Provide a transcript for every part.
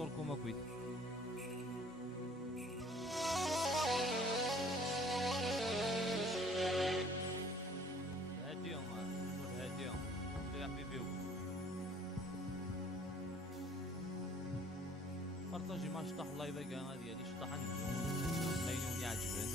شكركم اكويت. هاديهم هاديهم يا حبيبي. بارطاجي مع شطح اللايف كاع ديالي شطح نبداو خليني يعجبن.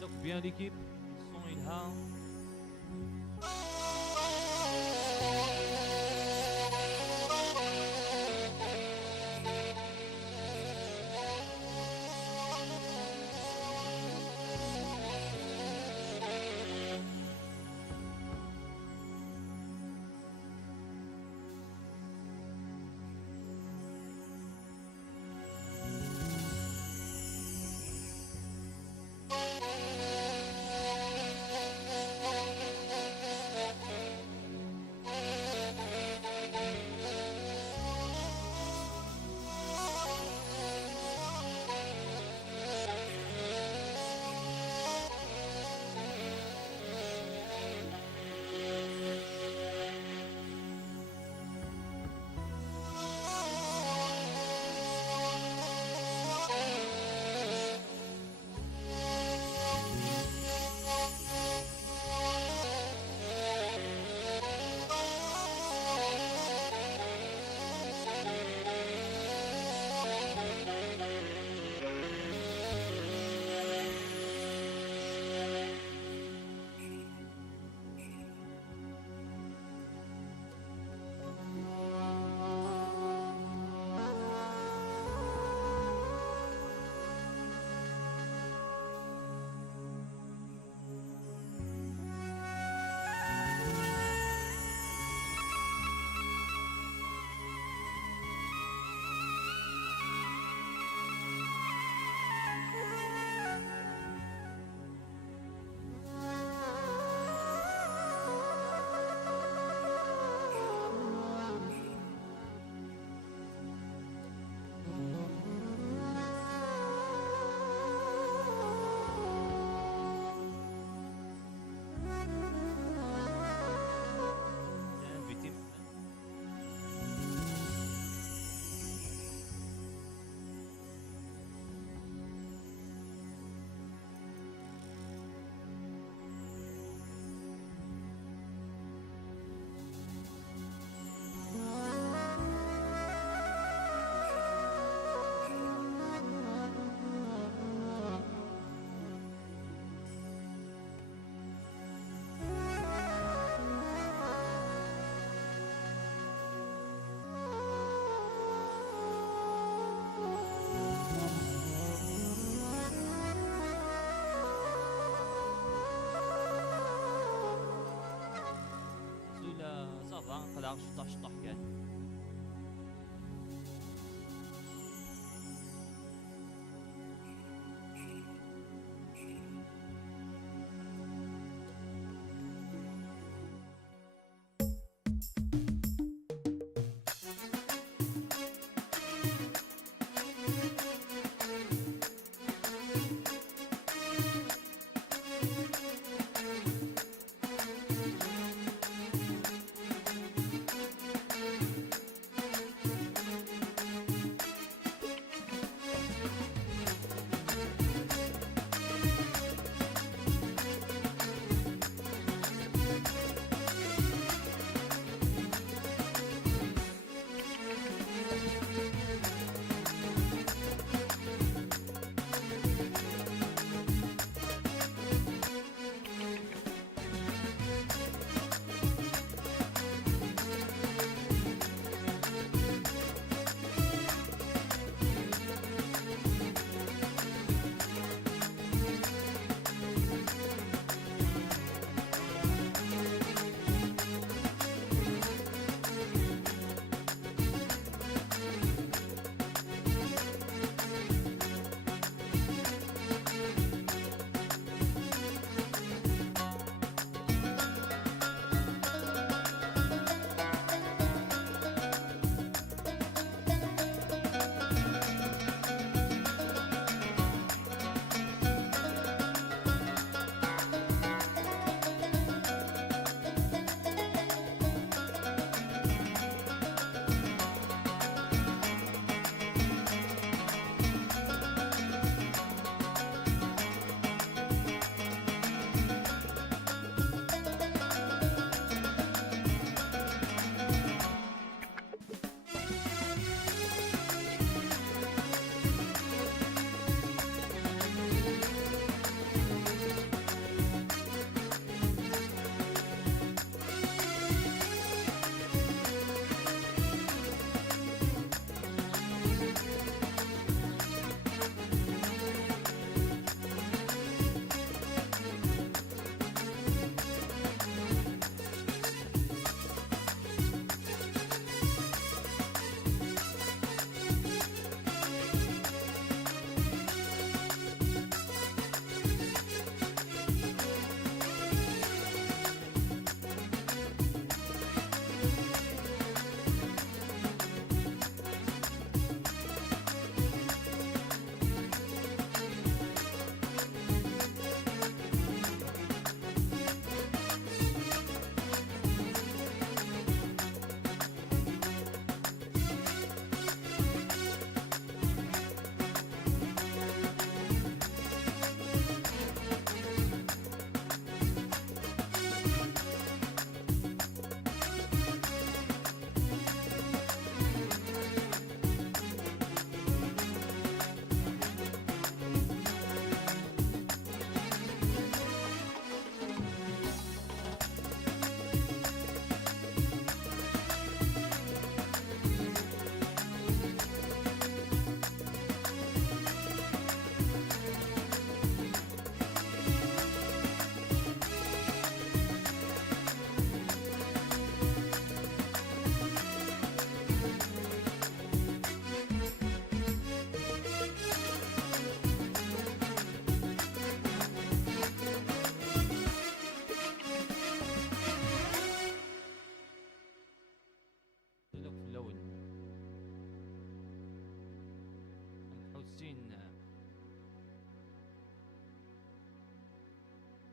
Donc bien l'équipe, son Ilham. صافا نقدر شطح شطح كاع.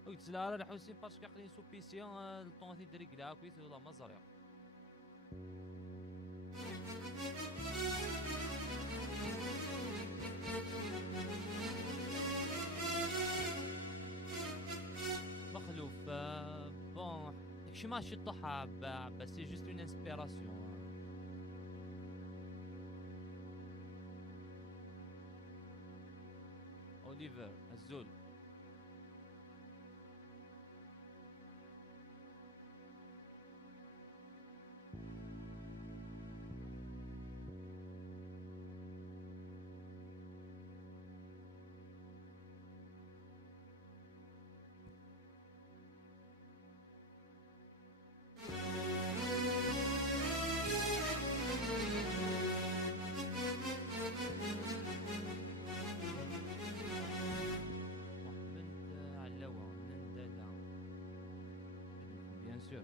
قلت لها راه الحوسين باسكو عقلين سو بيسي الطونتي دريكلا كويس ولا ما زريع. مخلوف بون داكشي ماشي طحا بس سي جوست اون انسبيراسيون. اوليفر الزول bien sûr.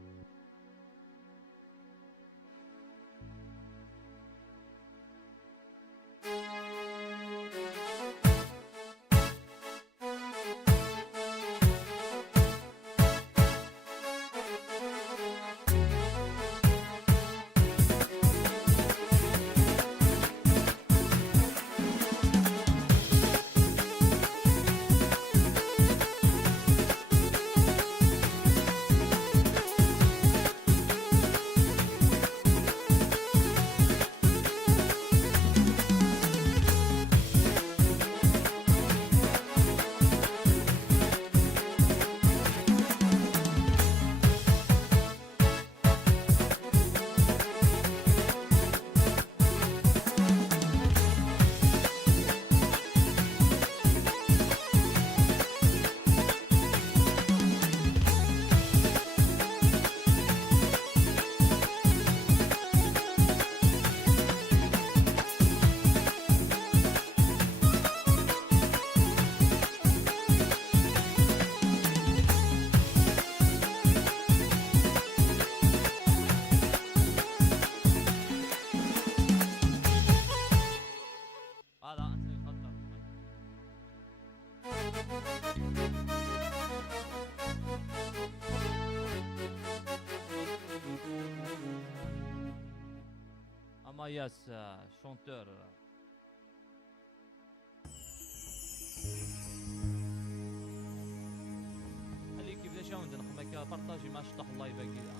هذا انت يخطر. اما ياس شونتور اللي كيف ديجا ندخل بارطاجي ما شطح اللايف كذا.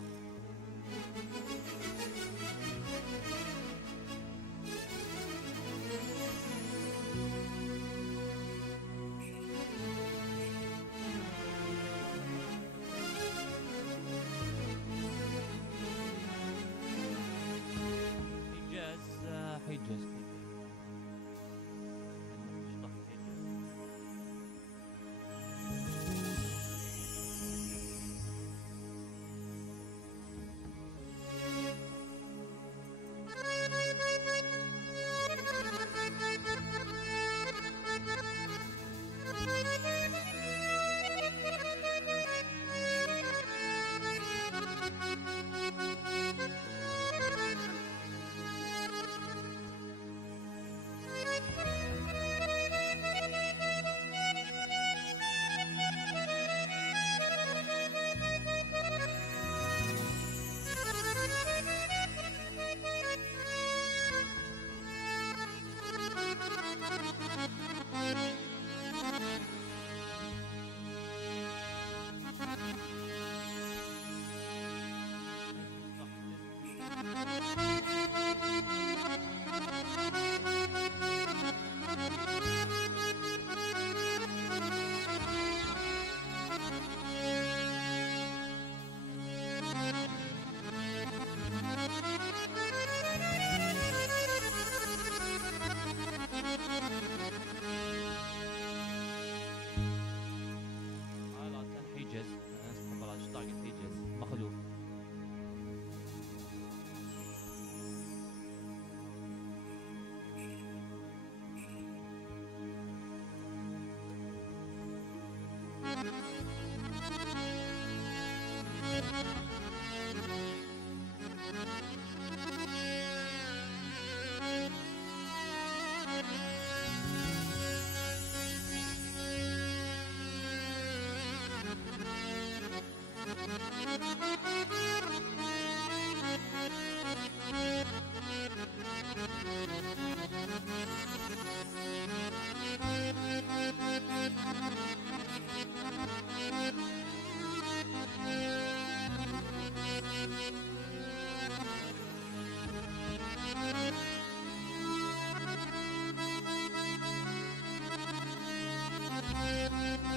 حجاز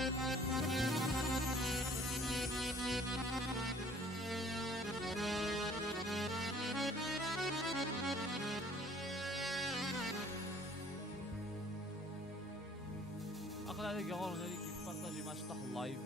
اخذ هذا قهور هذيك كيف بارطاجي ما شطح اللايف.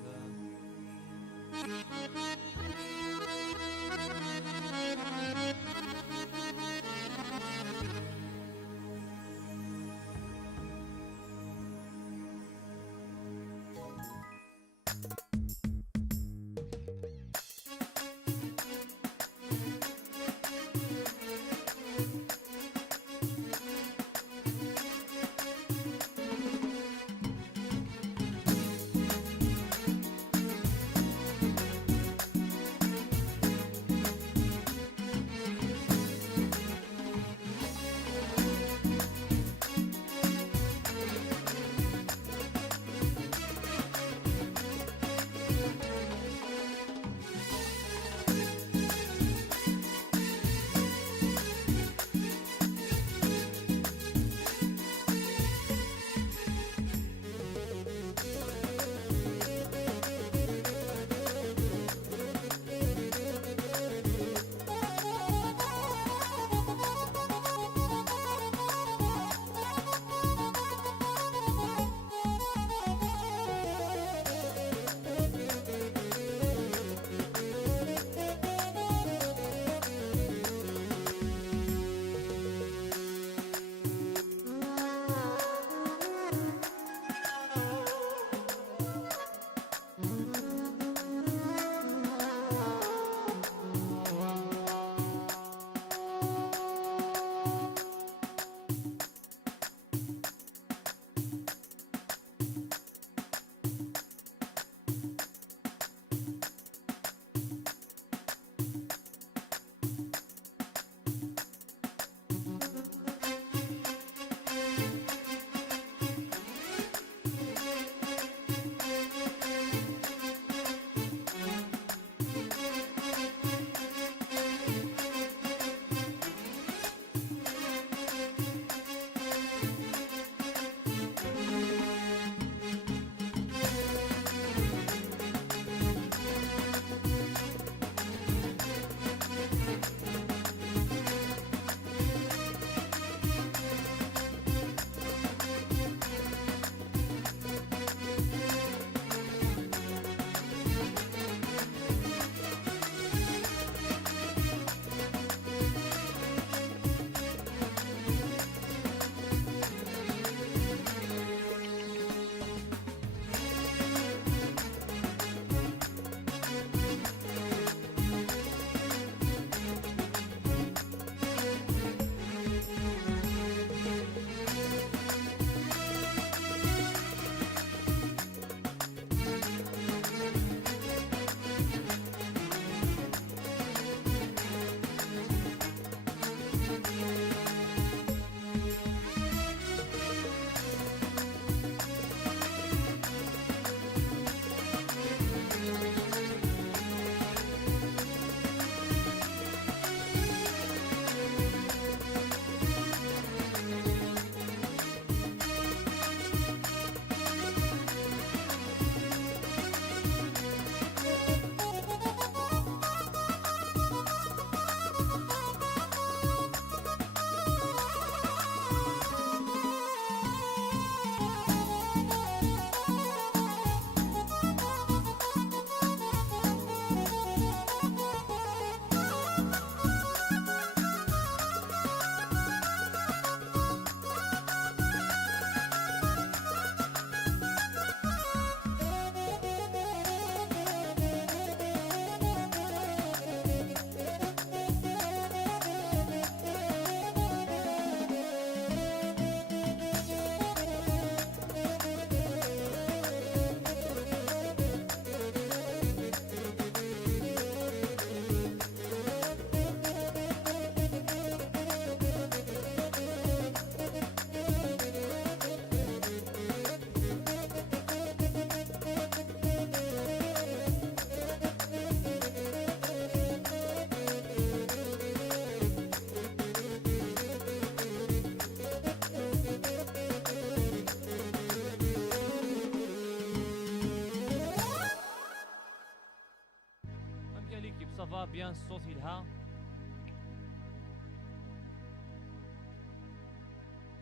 بيان الصوت يلها.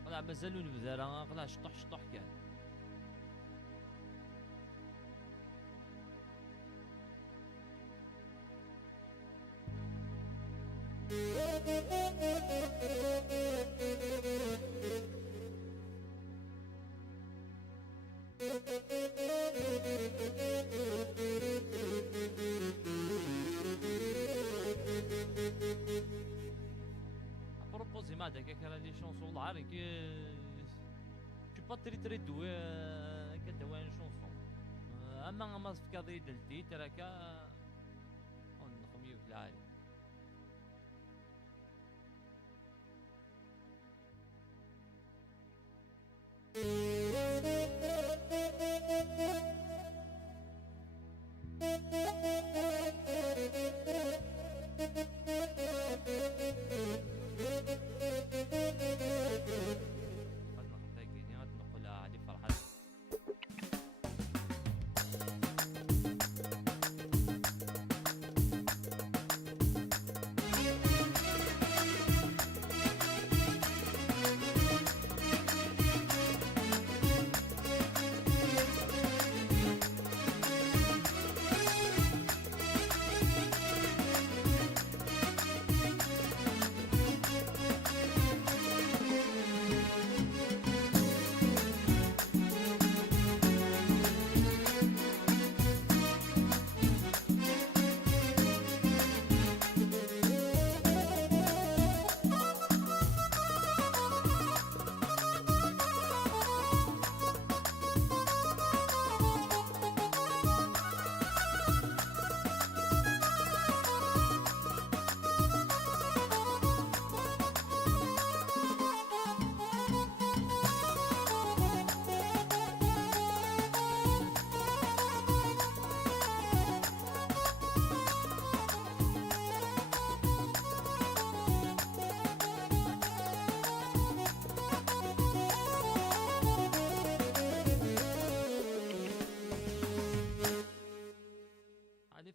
لا مازالو نبدا راه قلع شطح شطح كان. بروبوزي ما داك كان لي شونسون والله عارف با تري دوي كدوي شونسون. اما في كادي دلتي تراكا اون خميو في العالي.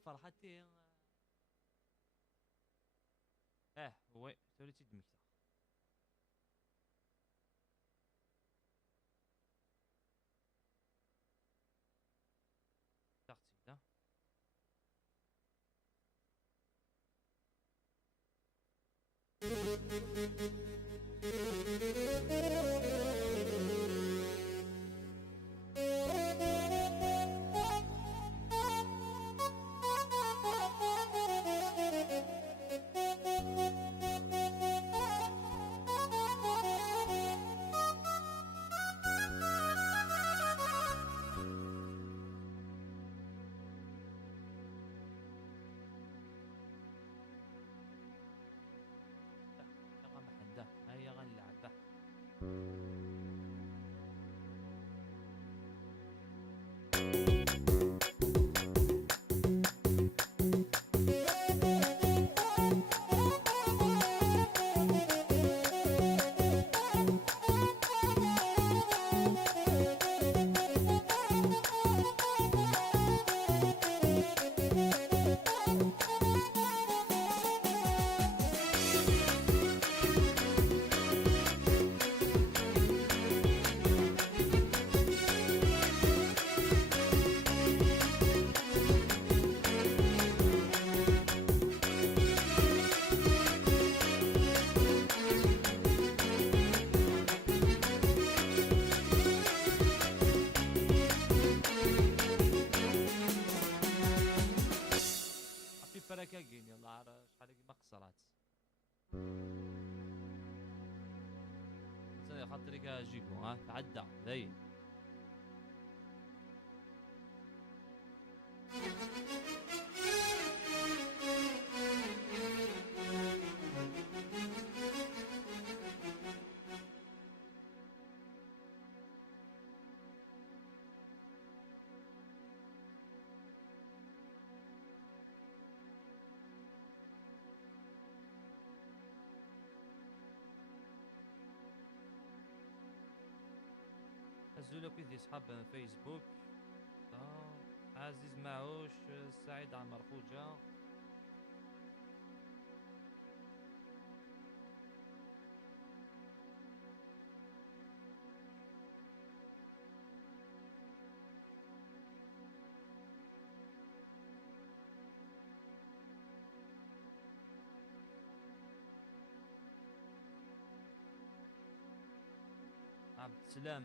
فرحتي هو توليتي دمكتا تاختي لا هيا غنلعب. كاين يلا عرف شحال ما قصرات مثلا خاطري كاجيكو ها تعدى باين. هزولو كيدي صحاب فيسبوك عزيز معوش سعيد عمر خوجة عبد السلام.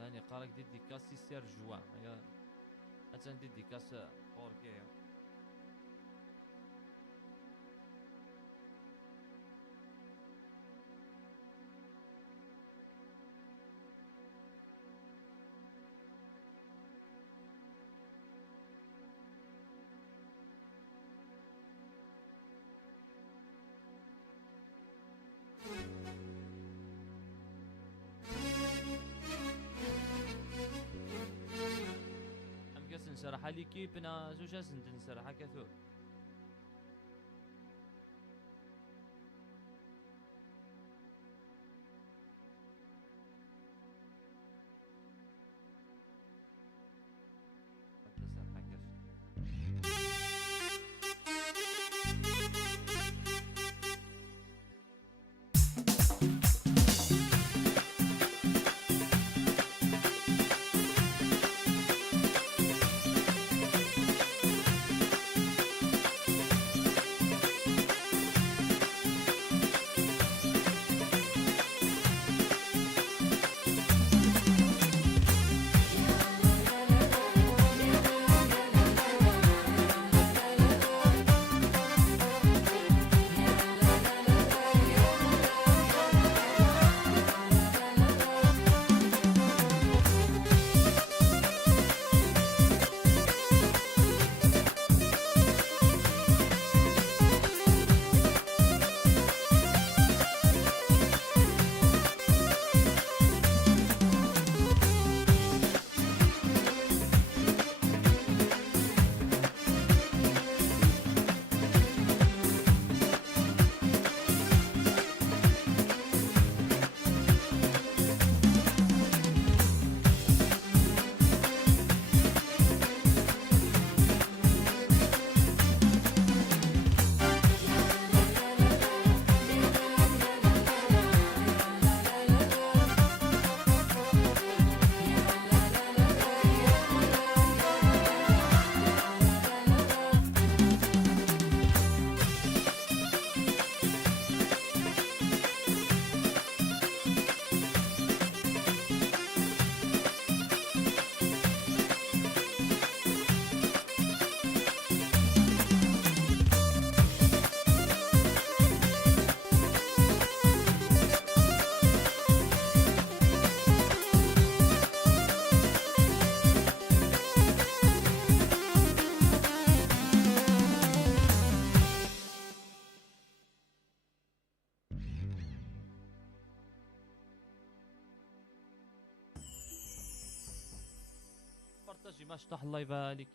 راني قارك ديديكاس سير جوان اتان ديديكاس خوركيا. نسرح ليكيب انا زوج اسنت نسرح كثور. بارطاجي ما شطح الله يبارك.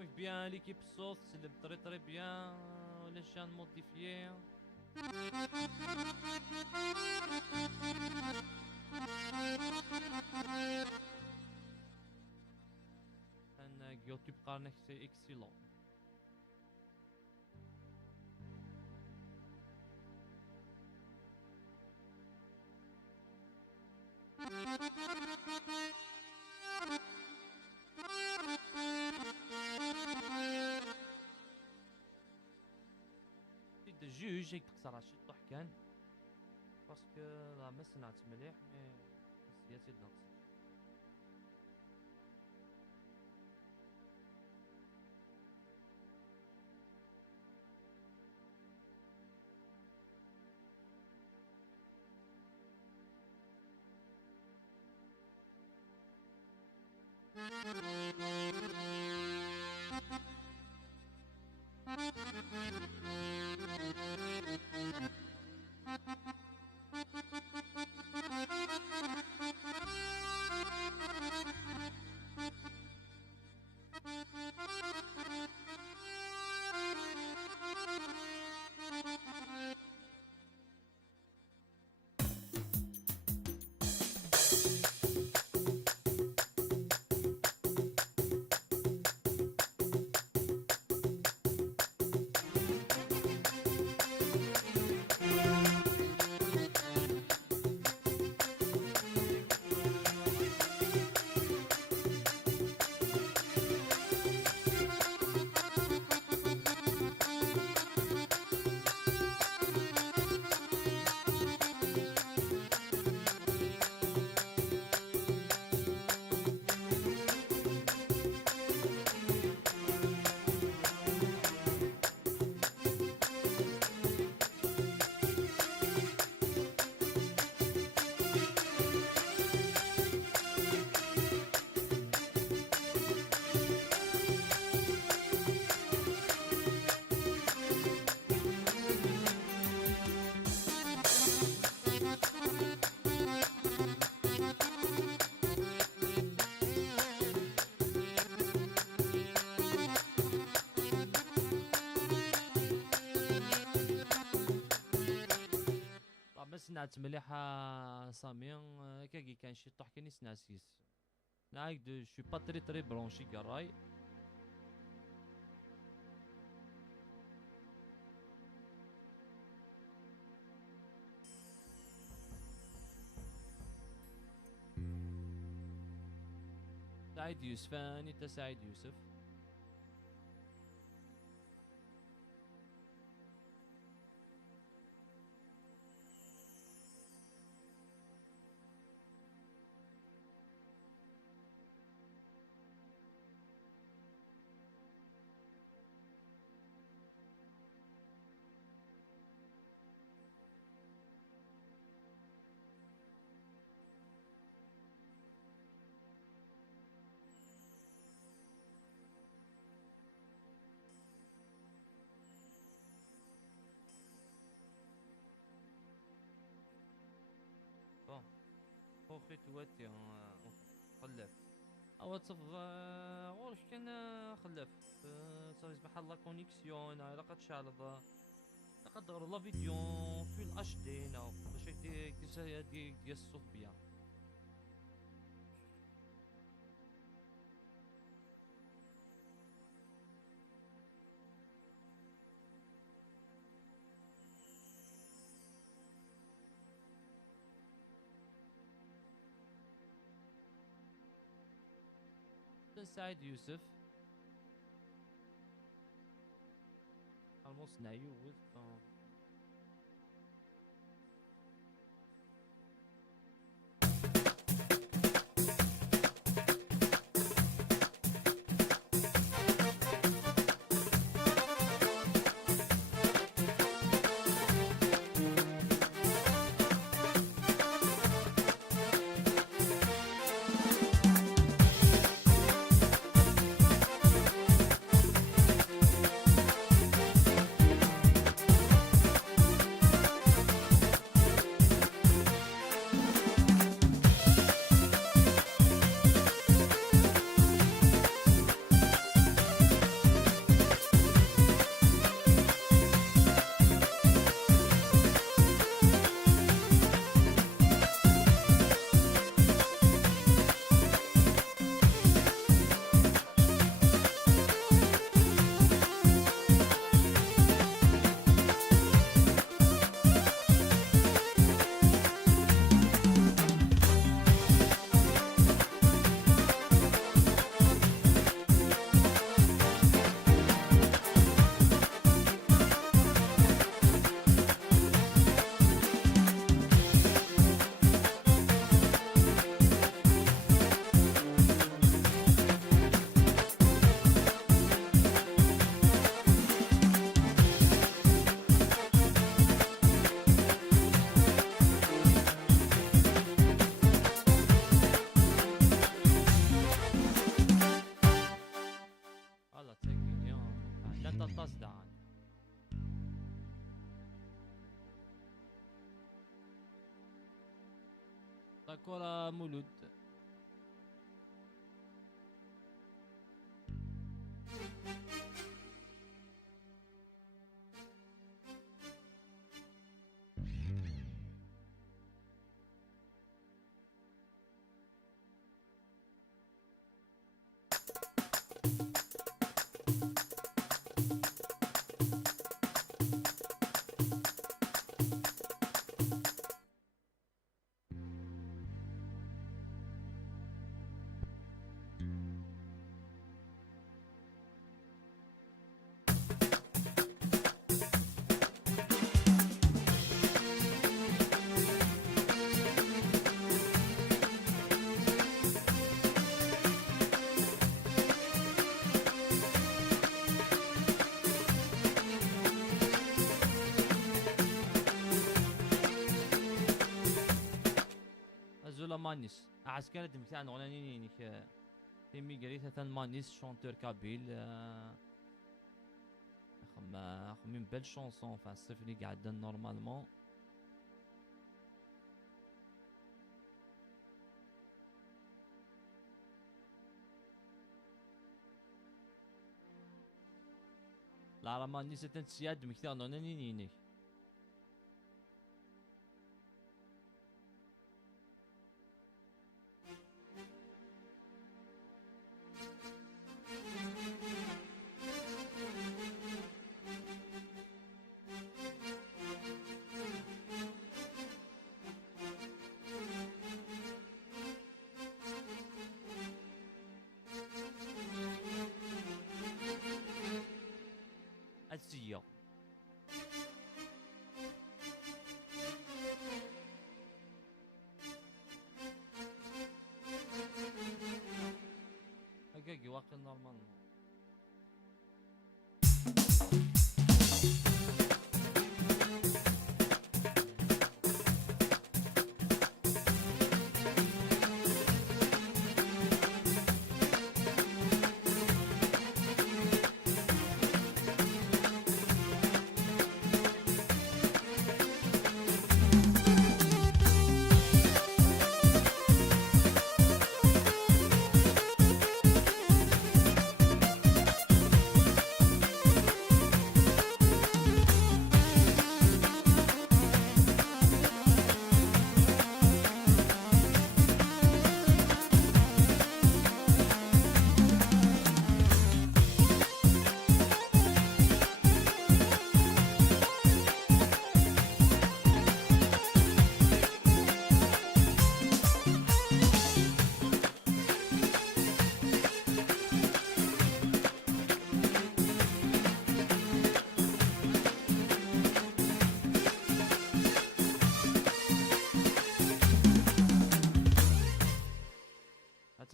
avec bien l'équipe soft, c'est très très bien les chaînes modifiées. Un YouTube قارنك c'est excellent. جوج هيك تقصر على الشطح كان باسكو راه ما سمعت مليح مي سياسي ناقص. سمعت مليح سامي كاكي كان شي طح كاني سناسيس نايك دو شو با تري تري برونشي كراي سعيد يوسف انت سعيد يوسف خوخي تواتي خلف او تصف غورش كان خلف صافي بحال لا كونيكسيون الا قد شعل لقد غير لا فيديو في الاتش دي ناو باش ديال الصوت بيان سعيد يوسف almost نايو with كرة مولود. زولا مانيس عسكرة دمكتان غنانينيك تيمي قريتها ثان مانيس شونتور كابيل خم من بل شونسون فان الصيف اللي قاعدة نورمالمون. لا راه مانيس تنسياد دمكتان غنانينيك. السيا هكاكي واقع نورمالمون.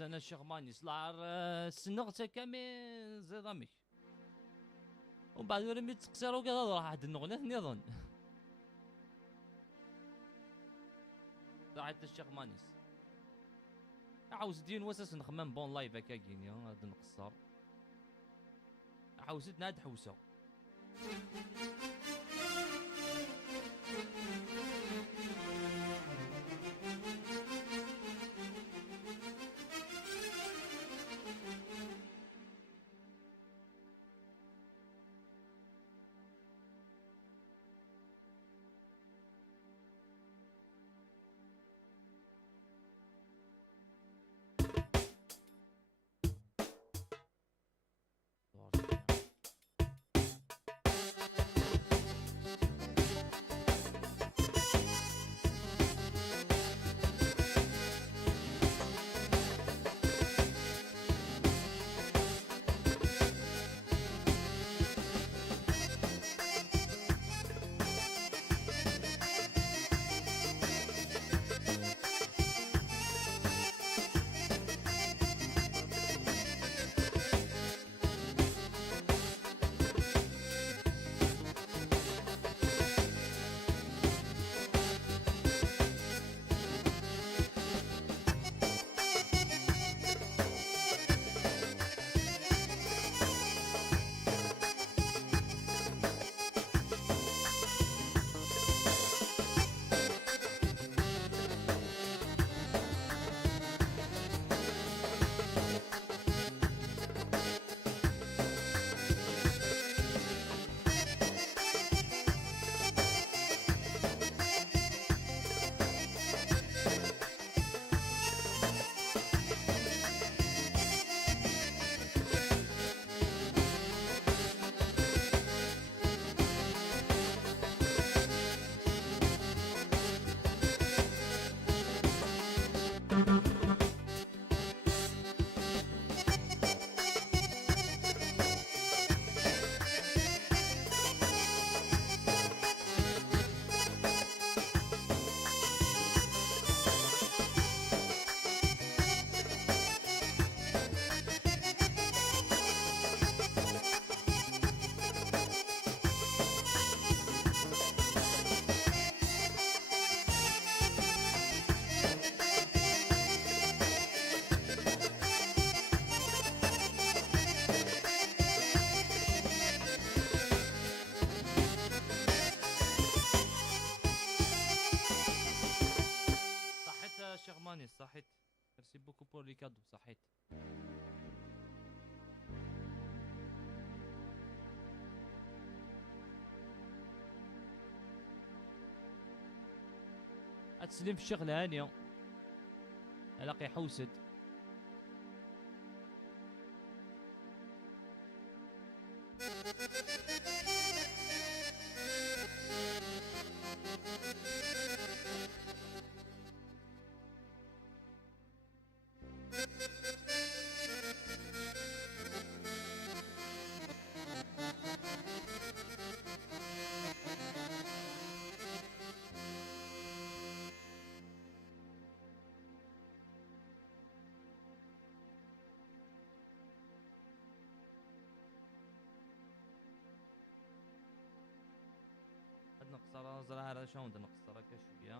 انا الشيخ ماني صلار سنغت كامل زي ضمك ومن بعد ورمي تقصيرو كذا راح واحد النغنة نظن راحت الشيخ مانيس عاوز دين وساس نخمم بون لايف هكا كينيا هاد نقصر عاوزت ناد حوسه صحيت. ميرسي بوكو بور لي كادو. صحيت. اتسلم في الشغله هانيه. الاقي حوسد. هاد نقصر زرعه شلون بدنا نقصر هكا شويه.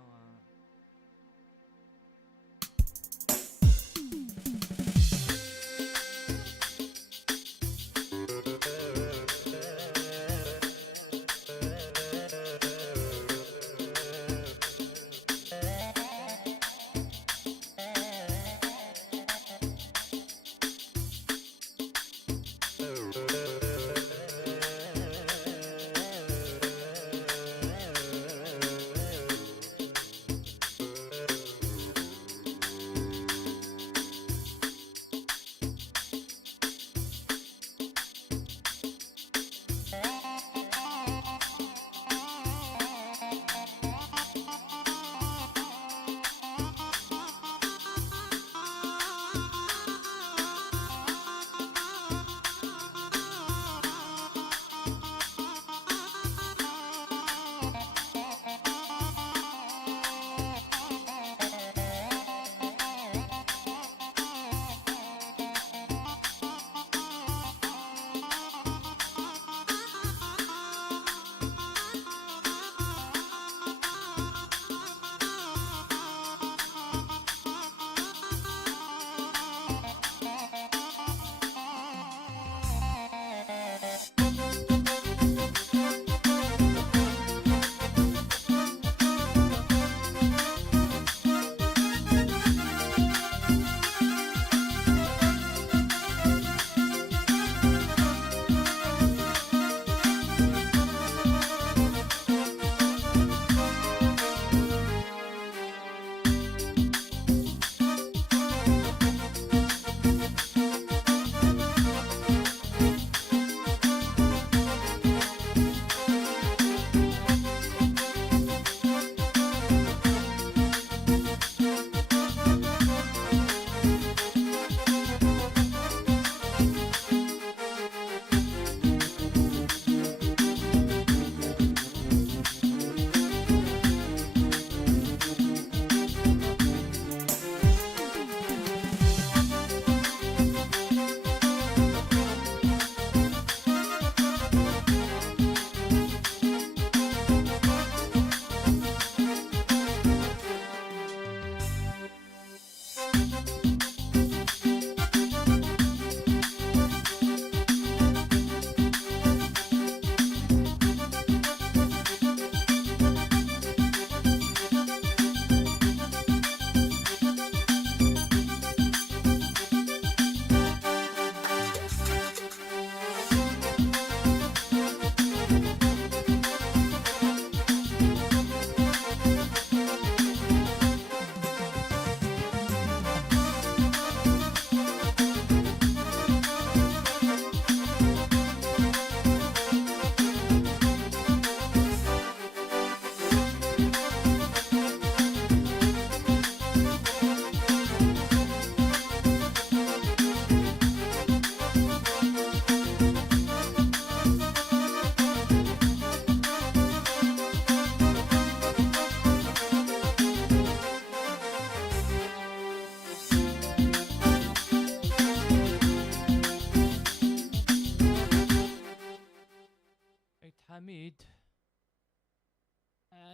حميد.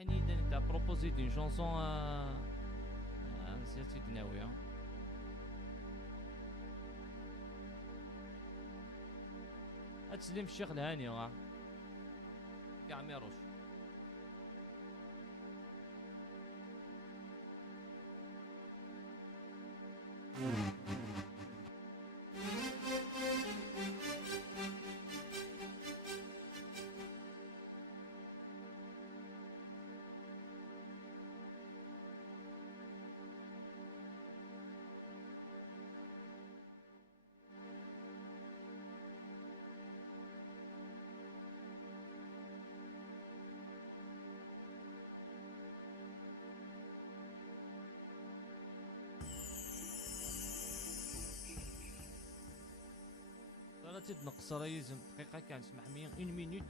need انت بروبوزي دين شونسون نسيت ناوية. اتسلم في الشيخ الهاني راه كاع ميروش. تتنقص راه يلزم دقيقه كنسمح 100 1 مينوت.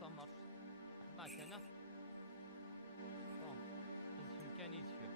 Ça marche معك انا بون بامكاني يدفع.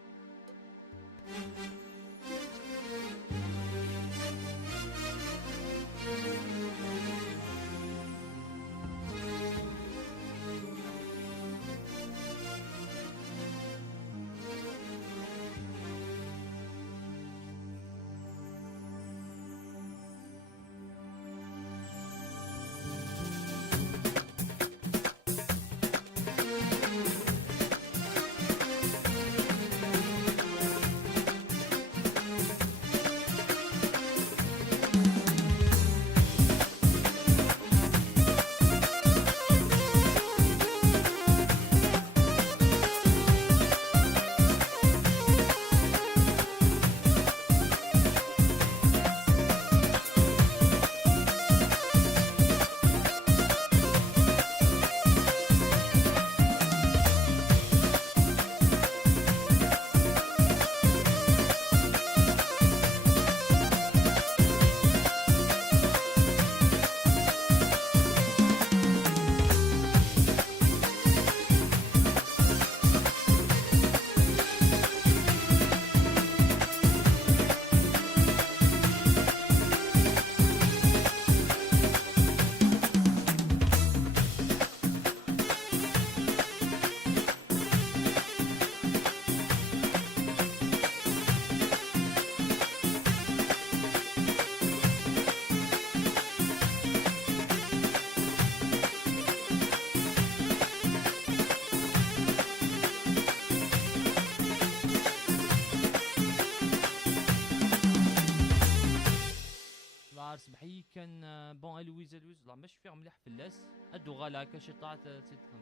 زالوز والله مش فيغ مليح فلاس ادو غالا هكا شي طاعت تيدخل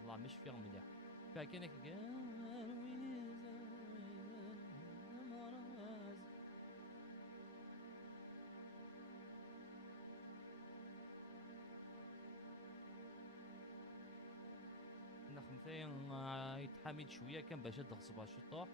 والله مش فيغ مليح فكان هكا نخمثين يتحمد شويه كان باش تغصب شي طوح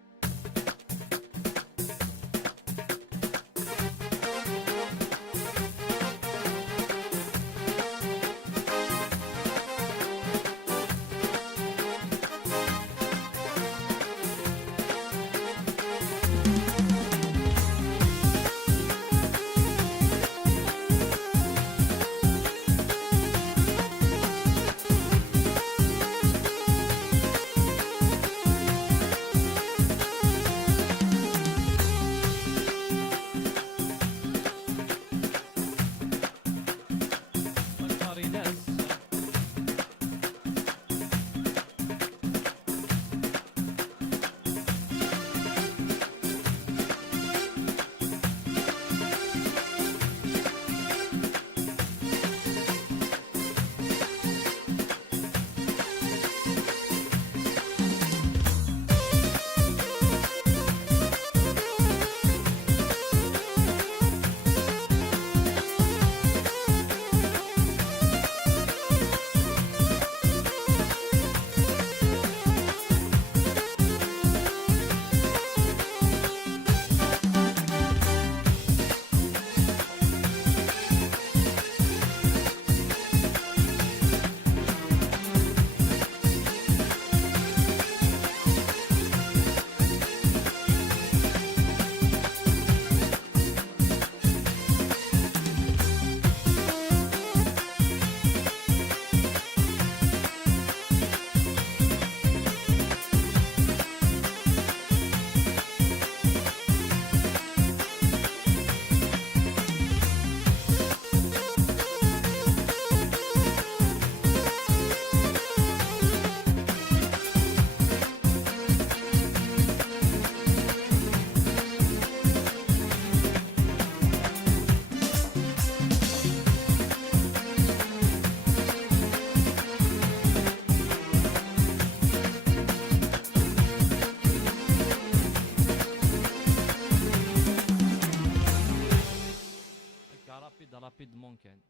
رابيدمون كان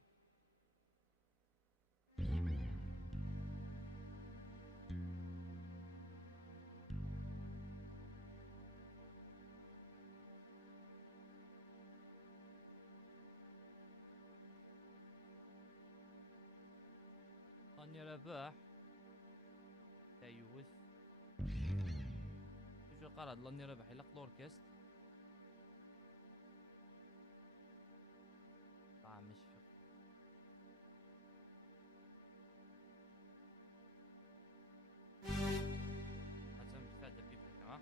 راني رباح تايوث جو قراد راني رباح يلق لوركست مش لازم تفادى بيبك ها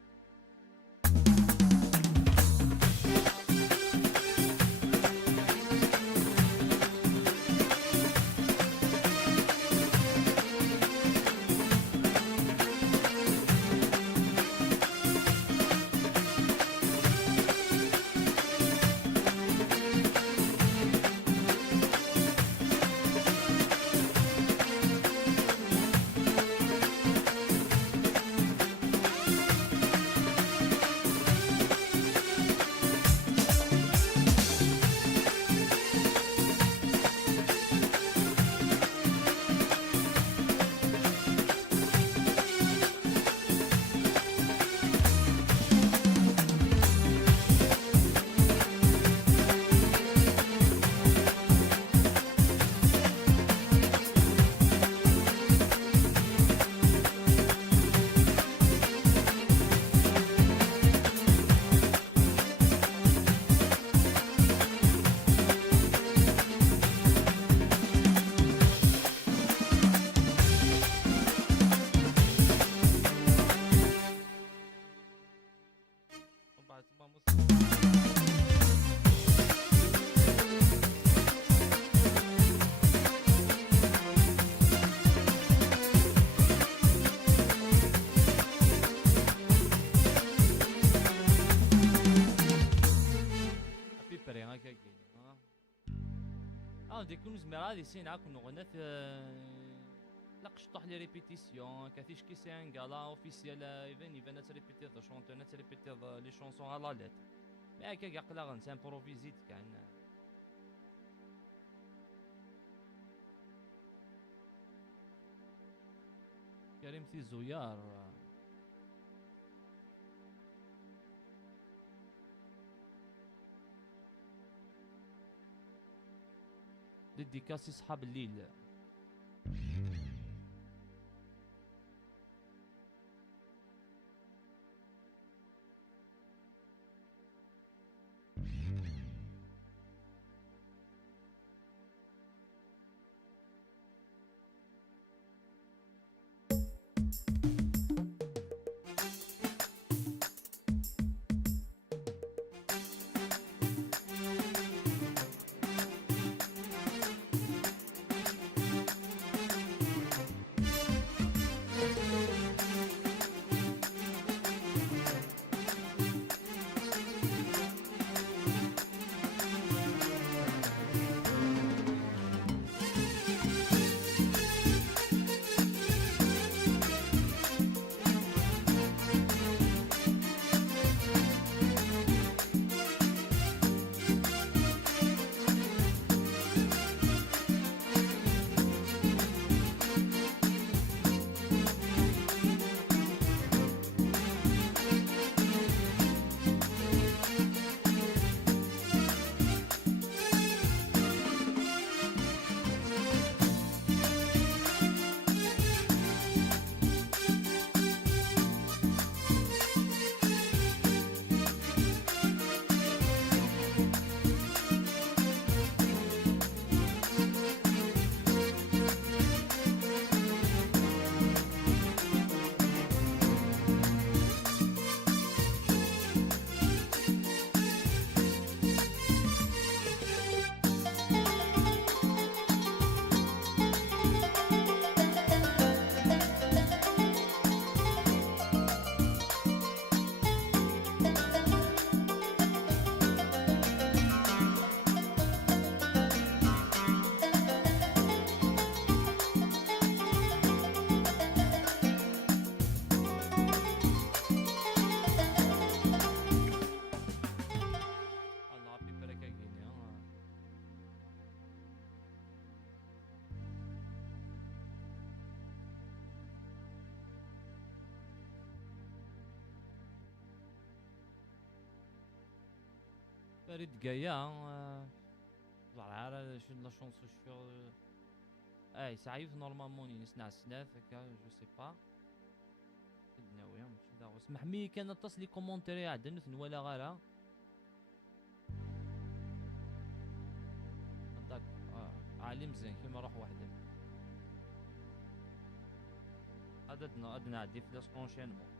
دي كون زمير هادي سين عاك نغنى في لقشطح لي ريبيتيسيون كافيش كي سي ان غالا اوفيسيال ايفن تريبيتي ذا شونتور تريبيتي لي شونسون على لا ليتر مي هكا كاع قلا غنسامبروفيزيت كان كريم في زويار ديديكاسي صحاب الليل. الله عبي بركة كيني فريد جايا زعما شو لا شونس شو اي سعيف نورمالمون يسنع السناف هكا جو سي با ناوي ماشي داغ سمح مي كان اتصل لي كومونتيري عندنا ولا غيرها داك عالي مزيان كيما روح وحدك هذا نعدي في لاسكونشينمون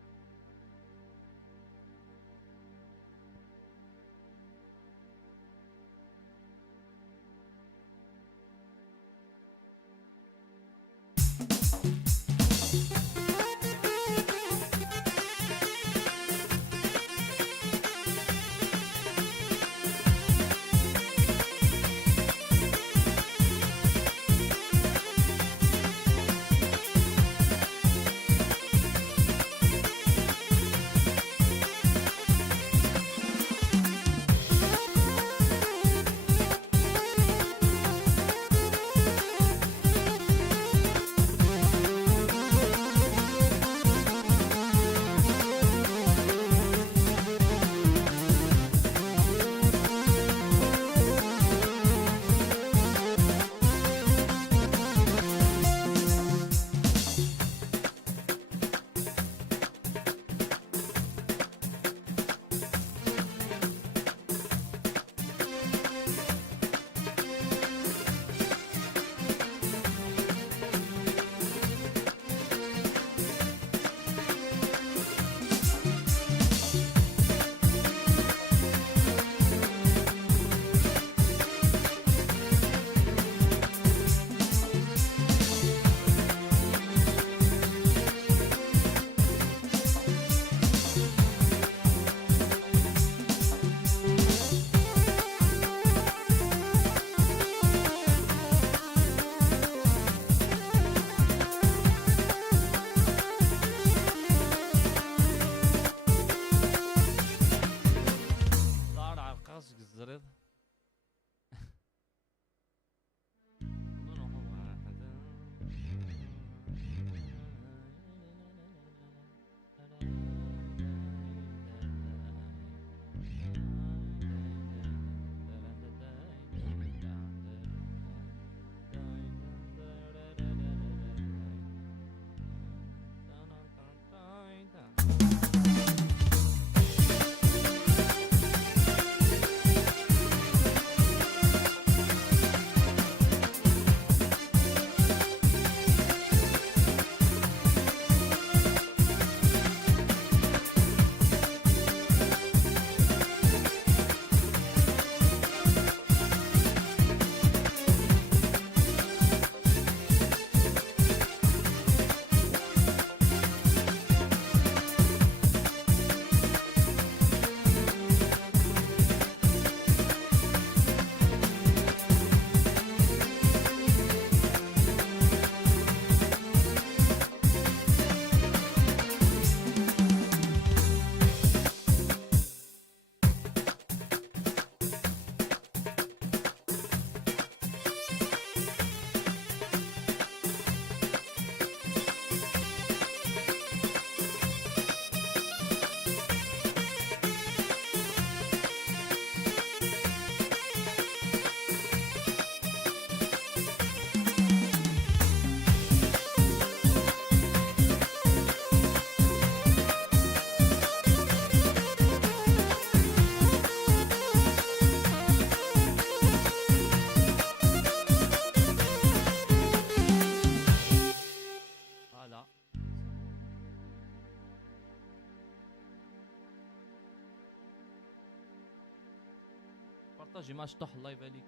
بارطاجي مع شطوح الله يبارك ليك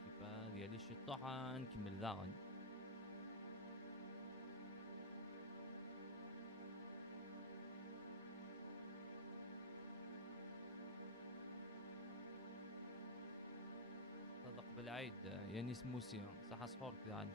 ديالي شي طوح نكمل داغن. صدق بالعيد يعني سموسي صح سحور كذا عنش.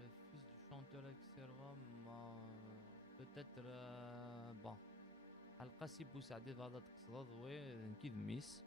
Le fils du chanteur etc. Peut-être bon القاسي بوسعدي هذا تقصد وي نكيد ميس.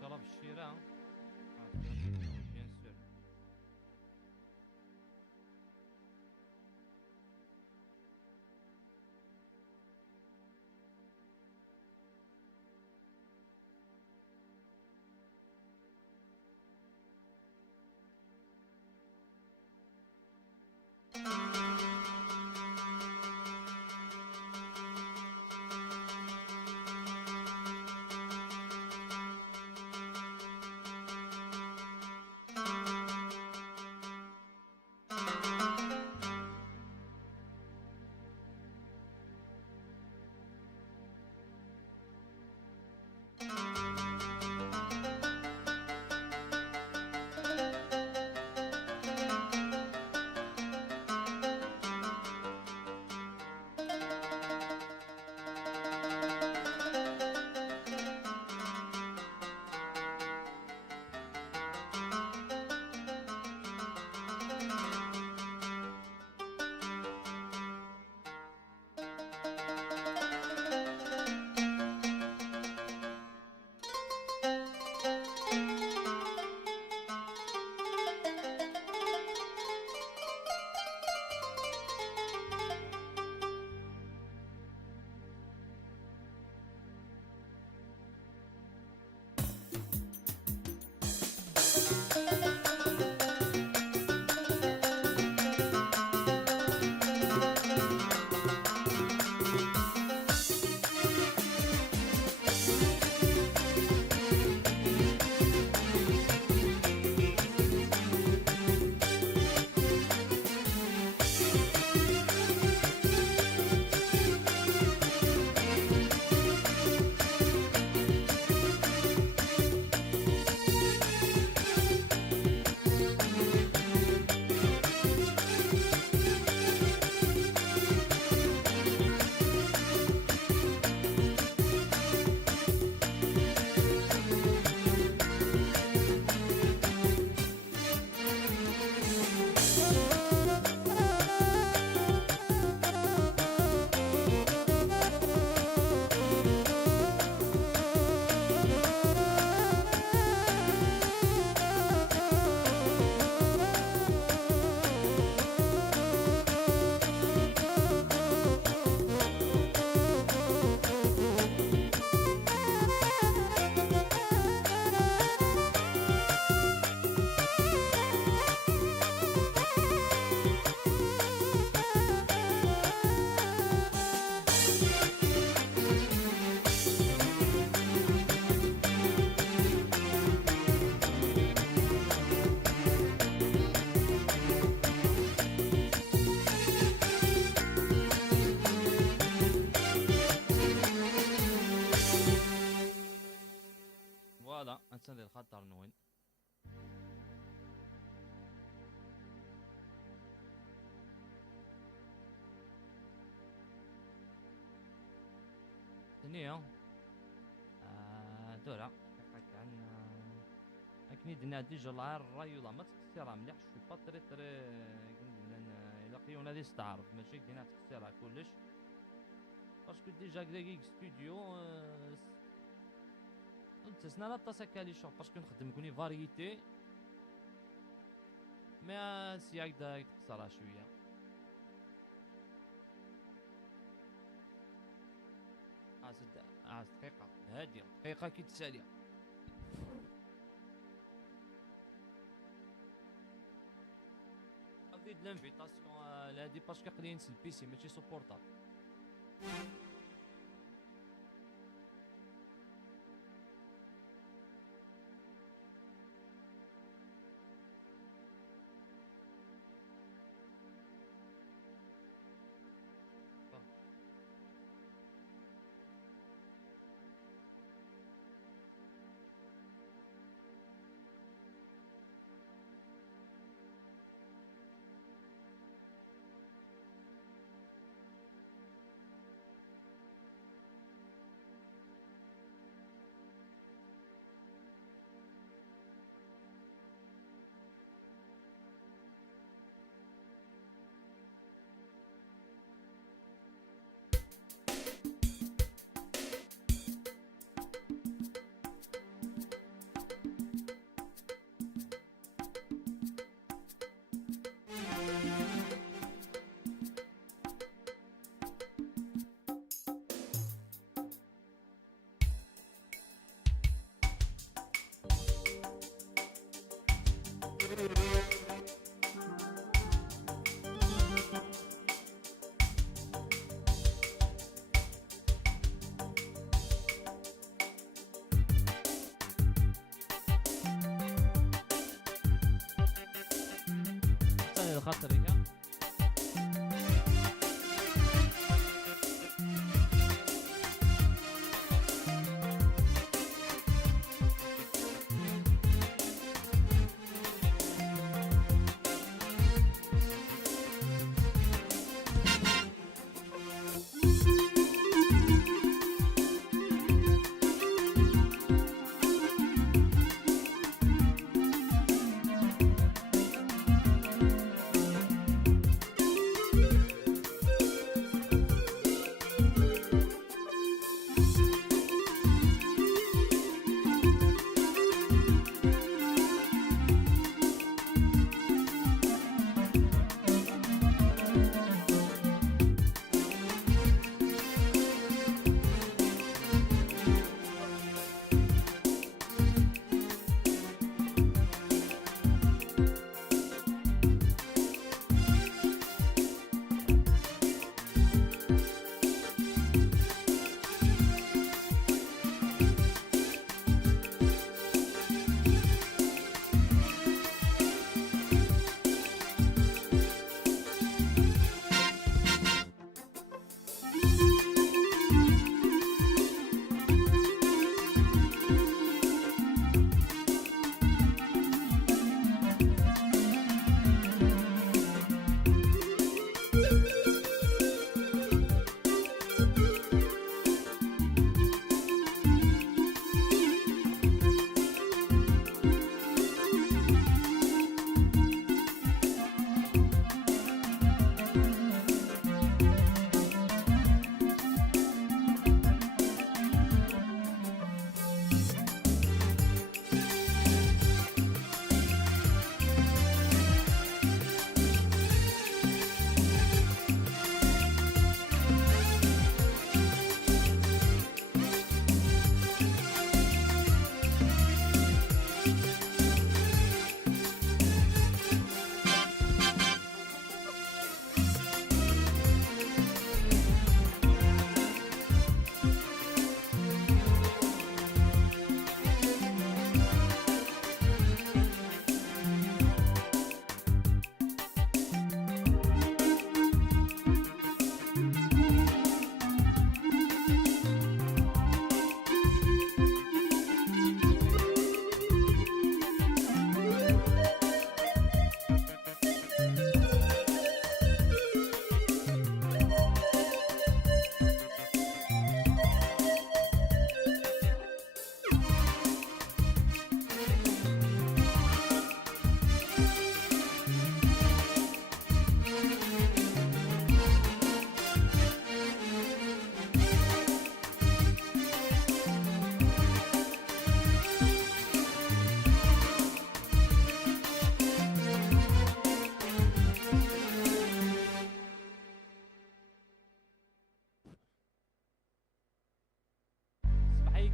شرف الشيرة bien sûr. انسان ديال الخطر نوين. ثانية دورة كان اكني درنا ديجا الرايو لا ما تكسرها مليح شوي با تري قلنا الا قيونا دي ستعرف ماشي كدينا تكسرها كلش باسكو ديجا كداكيك ستوديو تسنا لا تاسكالي شوف باسكو نخدم كوني فاريتي ما سي هكذا تكسرها شويه. دقيقه هاديه دقيقه كي تسالي هادي د لانفيتاسيون هادي باسكو قليل نسل البيسي ماشي سوبورطابل. خاطري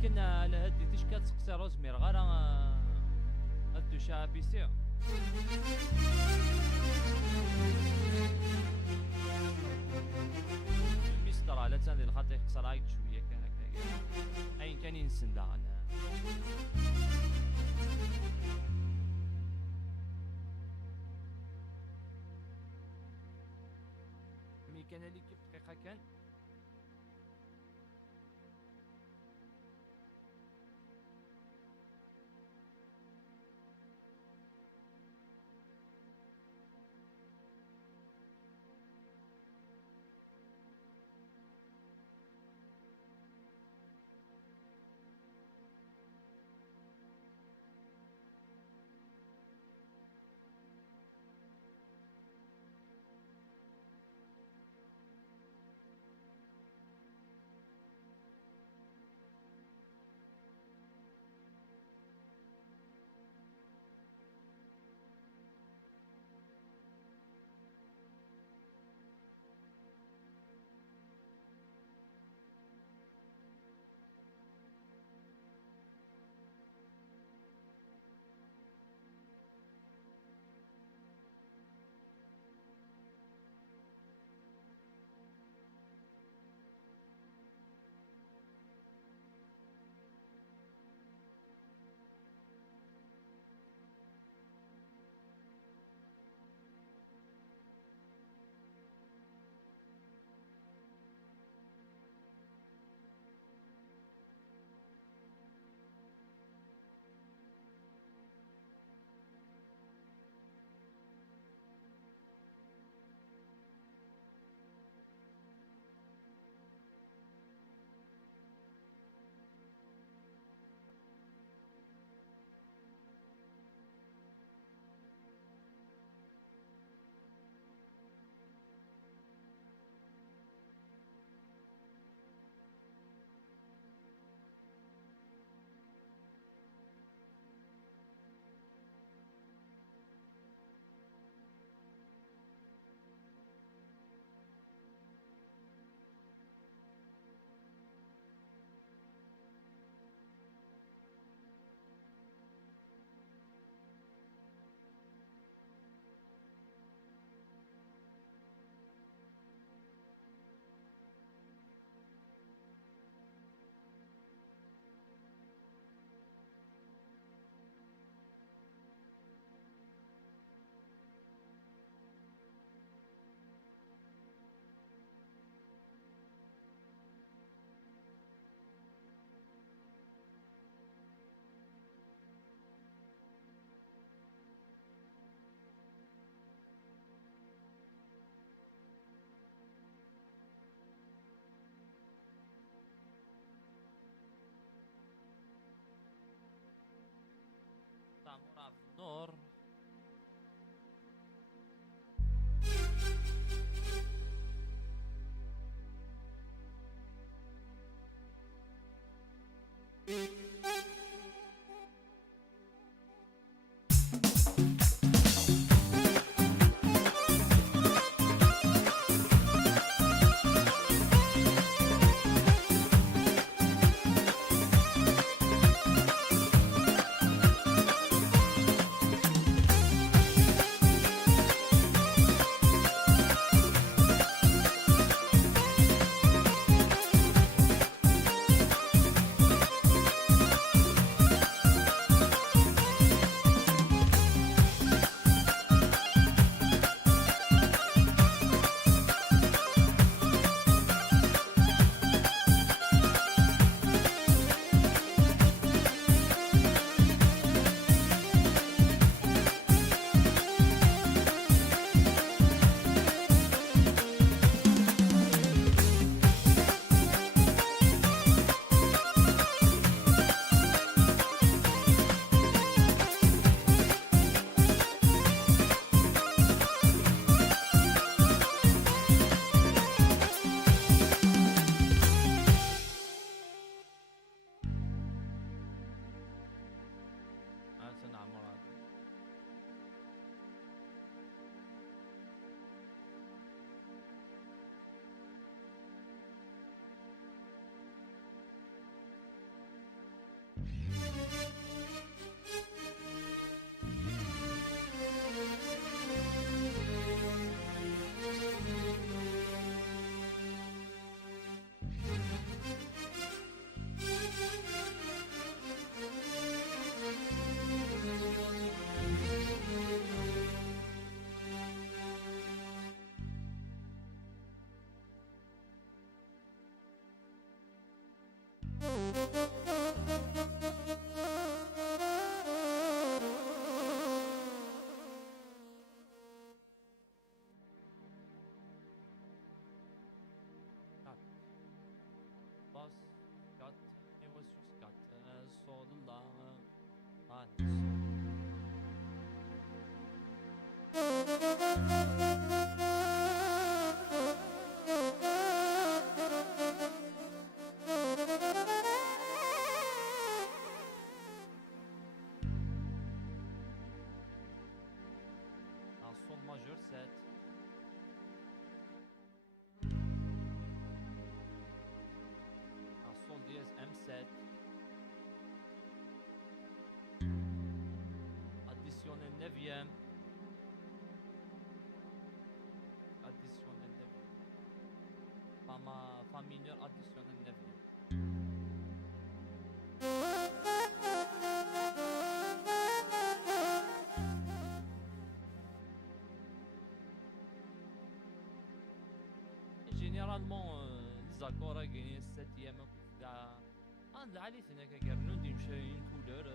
يمكن على هادي تيش كتسقسي روزمير غير هادو شي بيسي الميستر على تاني الخاطر يخسر عايد شويه كان هكا اين كان ينسن داغنا مي كان لي كيف دقيقه كان يلا. اه الصول ماجور 7. الصول دياز ام 7. اديسيونيل 9. اديسيونيل 9. فا مينور اديسيونيل 9. جينيرالمون لي زاكور كاينين الساتيام كاع العالي هناك كارنون دي مشايين كولور.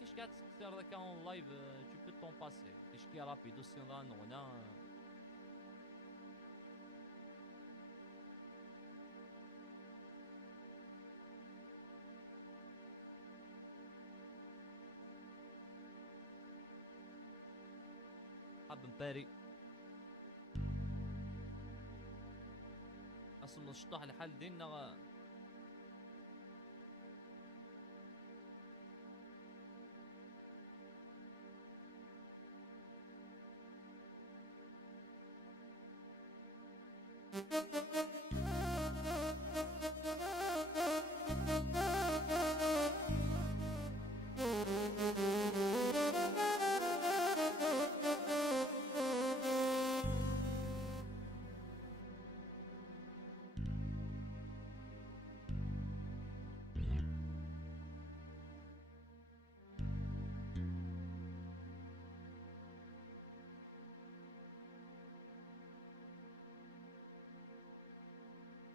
تيش كاع تسكر داك اون لايف tu peux t'en passer تيش كي رابيدو سيون نغنا. حب مباري اصلا الشطح الحال ديالنا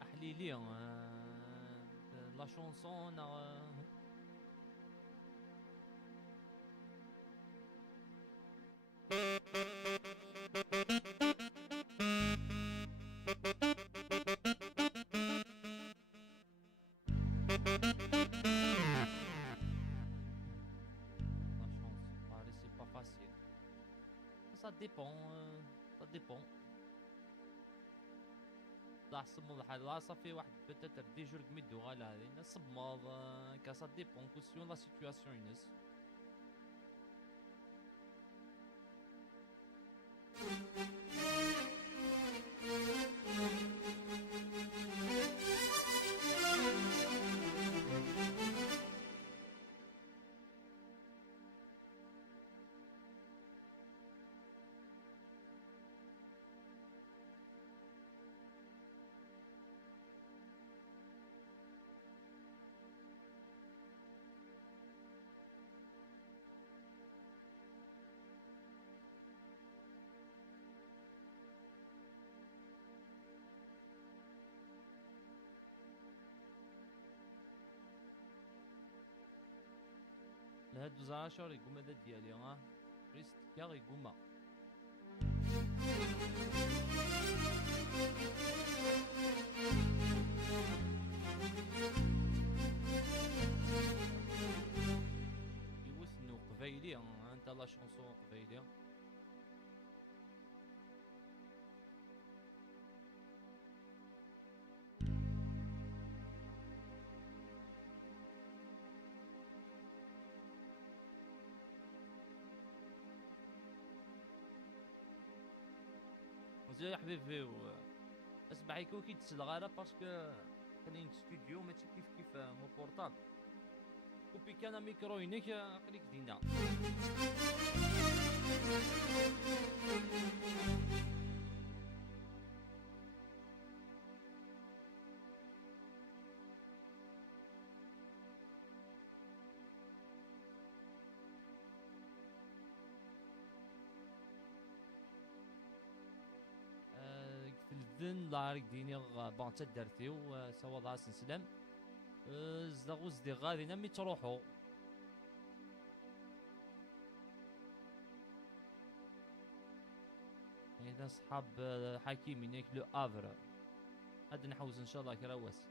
احليلي لا شونسون لا شونس باري سي با فاسيل. Ça dépend, ça dépend. لا صمود الحال لا صافي واحد بوتيتر دي جور كميدو غالا هادي صماد كا سا ديبون كوسيون لا سيتوياسيون ينس. لهاد زعاشر يقوم هذا ديالي ريست كاغ يقوم. يوثنو قبايلي انت لا شونسون قبايلي. زي يا حبيبي اسمع يكون كي تسلغ باسكو خليني ستوديو ماشي كيف مو بورطابل. كوبي كان ميكرو هناك خليك دينا. في الذن لا ريك ديني بون تدرتيو سوا ضاع سنسلام زدغوز دي غادي نمي تروحو. إذا صحاب حكيم هناك لو افر غادي نحوس ان شاء الله كراواس.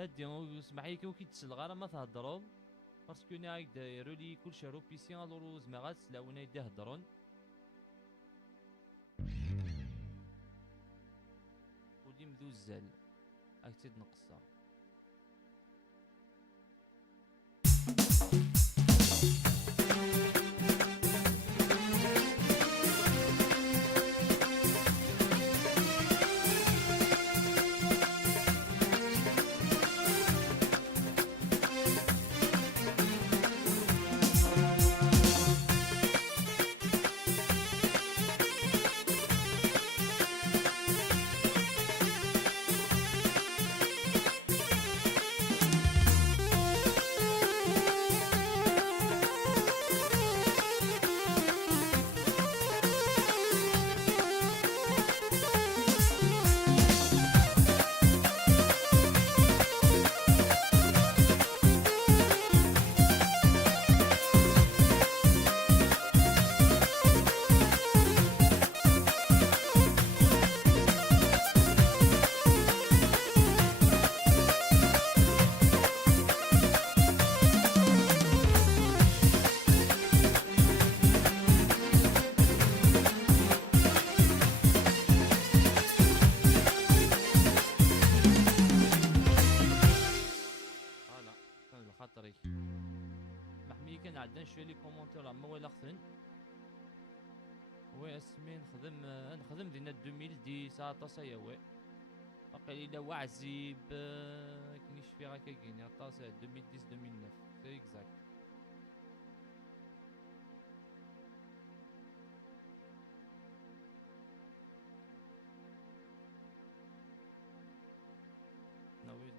هادي سمح لي كي تسلغ راه ما تهضروا باسكو ني هاك دايروا لي كلشي روبيسيان الور زعما غاتسلاونا يدي هضرون ودي مذوزل هاك تزيد نقصها. خاطري محمي كان عندنا شويه لي كومونتير ما ولا خفن وي اسمي نخدم دينا 2010 طاسا يا وي باقي لي وعزيب كنيش في هكا كاين طاسا 2010 2009 سي اكزاكت. نويد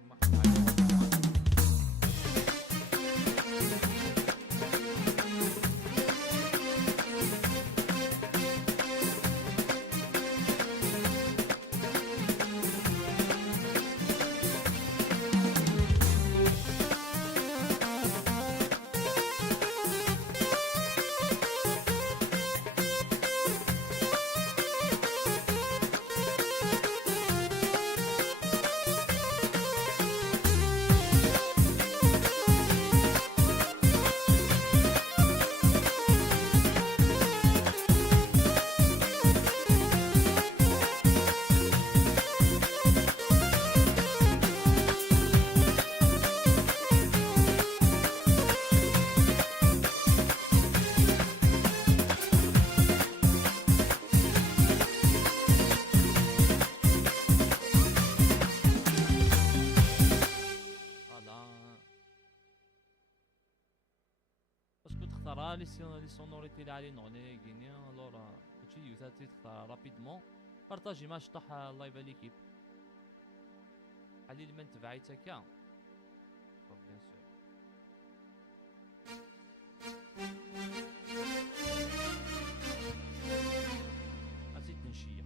لي سونوريتي اللي علي نغني كينيا الور هادشي يوثاتي تختار رابيدمون بارطاجي ما شطح اللايف ليكيب علي لمن تبعيت هكا بيان سور. ازيد نشيخ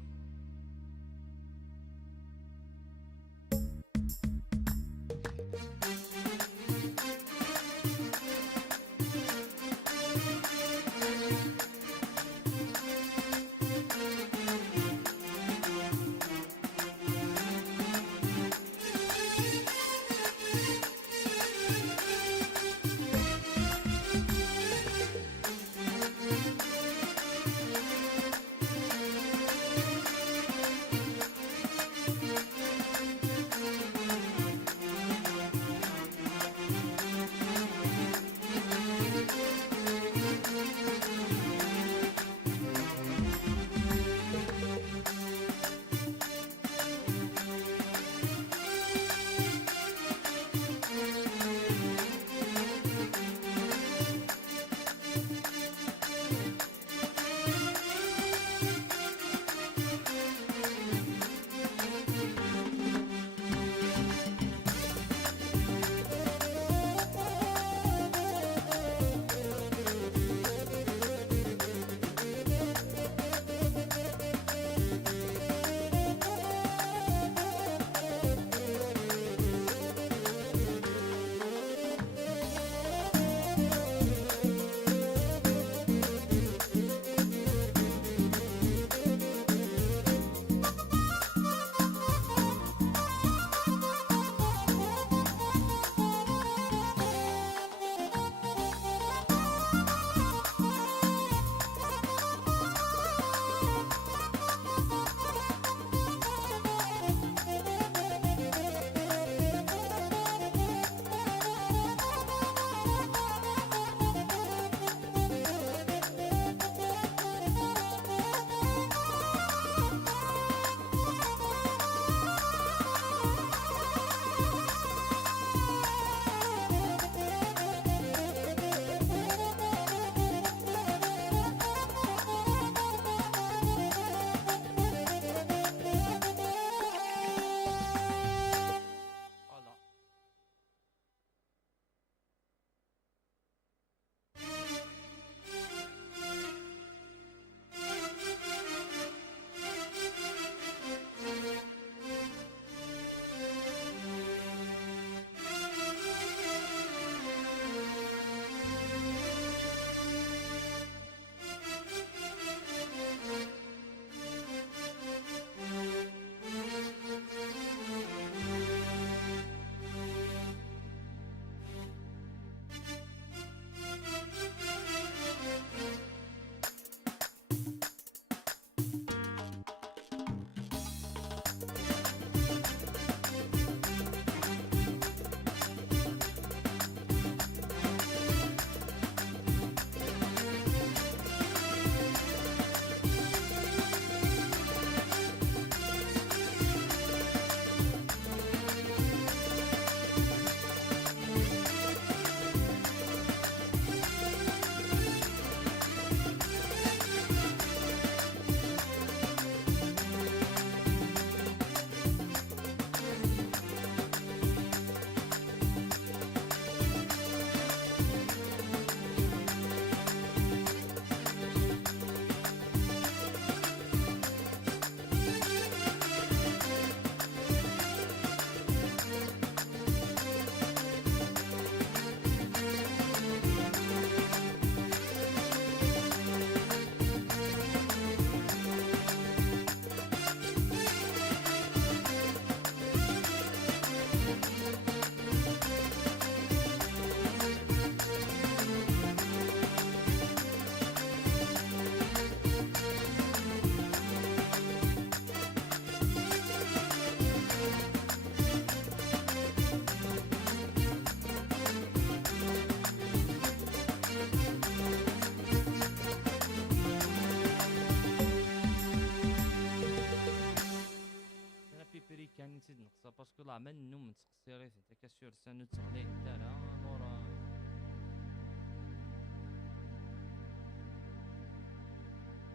طلع من النوم تقصيريت انت كسور سنو تغلين تالا لورا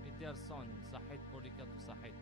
إيدرسون صحيت بوليكاتو صحيت.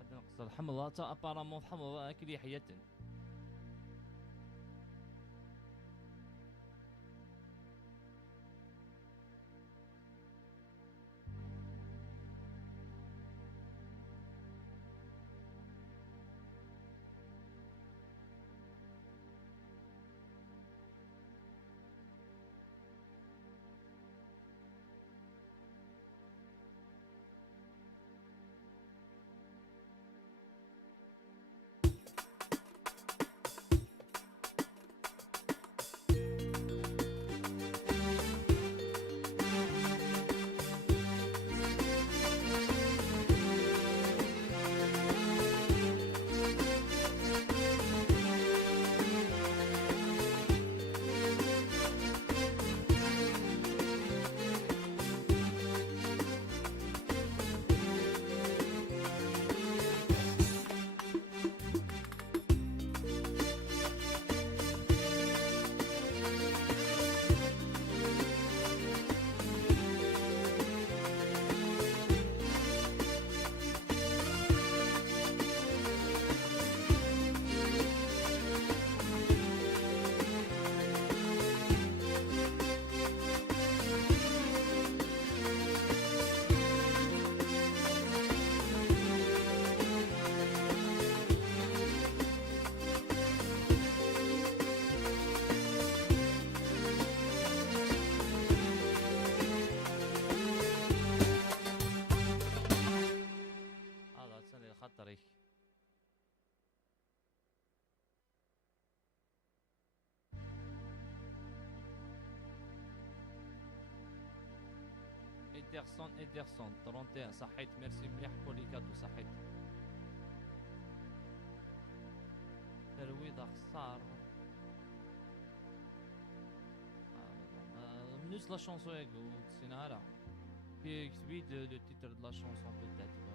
هذا نقص الحمراء تا ابارامون حمراء كلي حياة. هذا تسني خطري. إيدرسون 31 صحيت ميرسي مليح بوليكاتو صحيت. ترويضة خسار منوس لا شونسون ياكو سينارا كي كتبيد لو تيتر دو لا شونسون بوتيتر.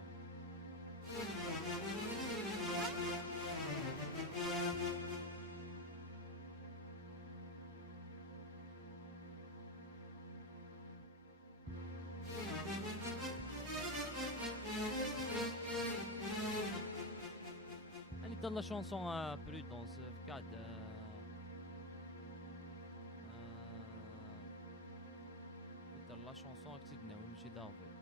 يعني تا لا شونسون برودونس فكاد تيتر لا شونسون كتبنا ماشي دافي.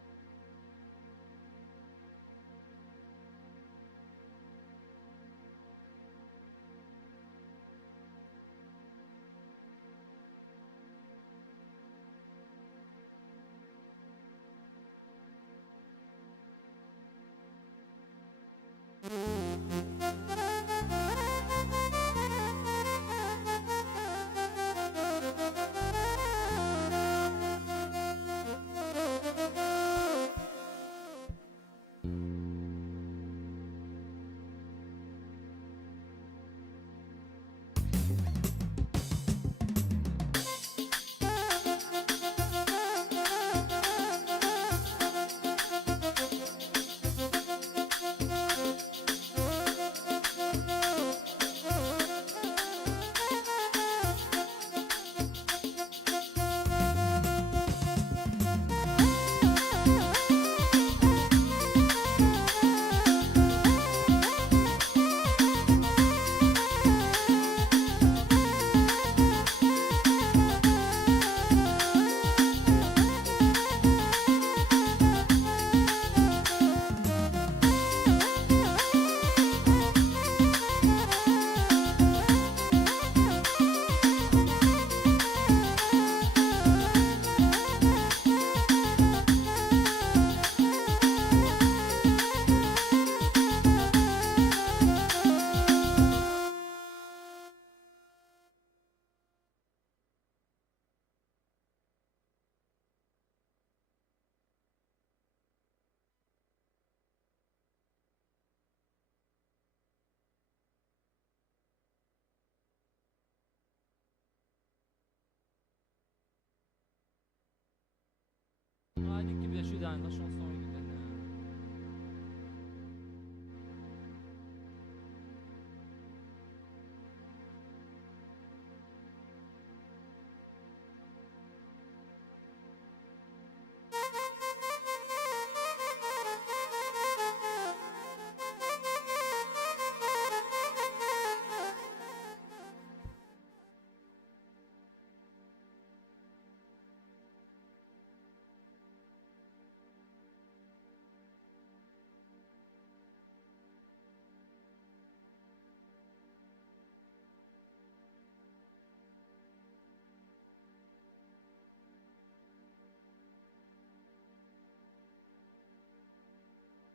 غادي نجيب لها شي داير لا شونسون يقول لنا.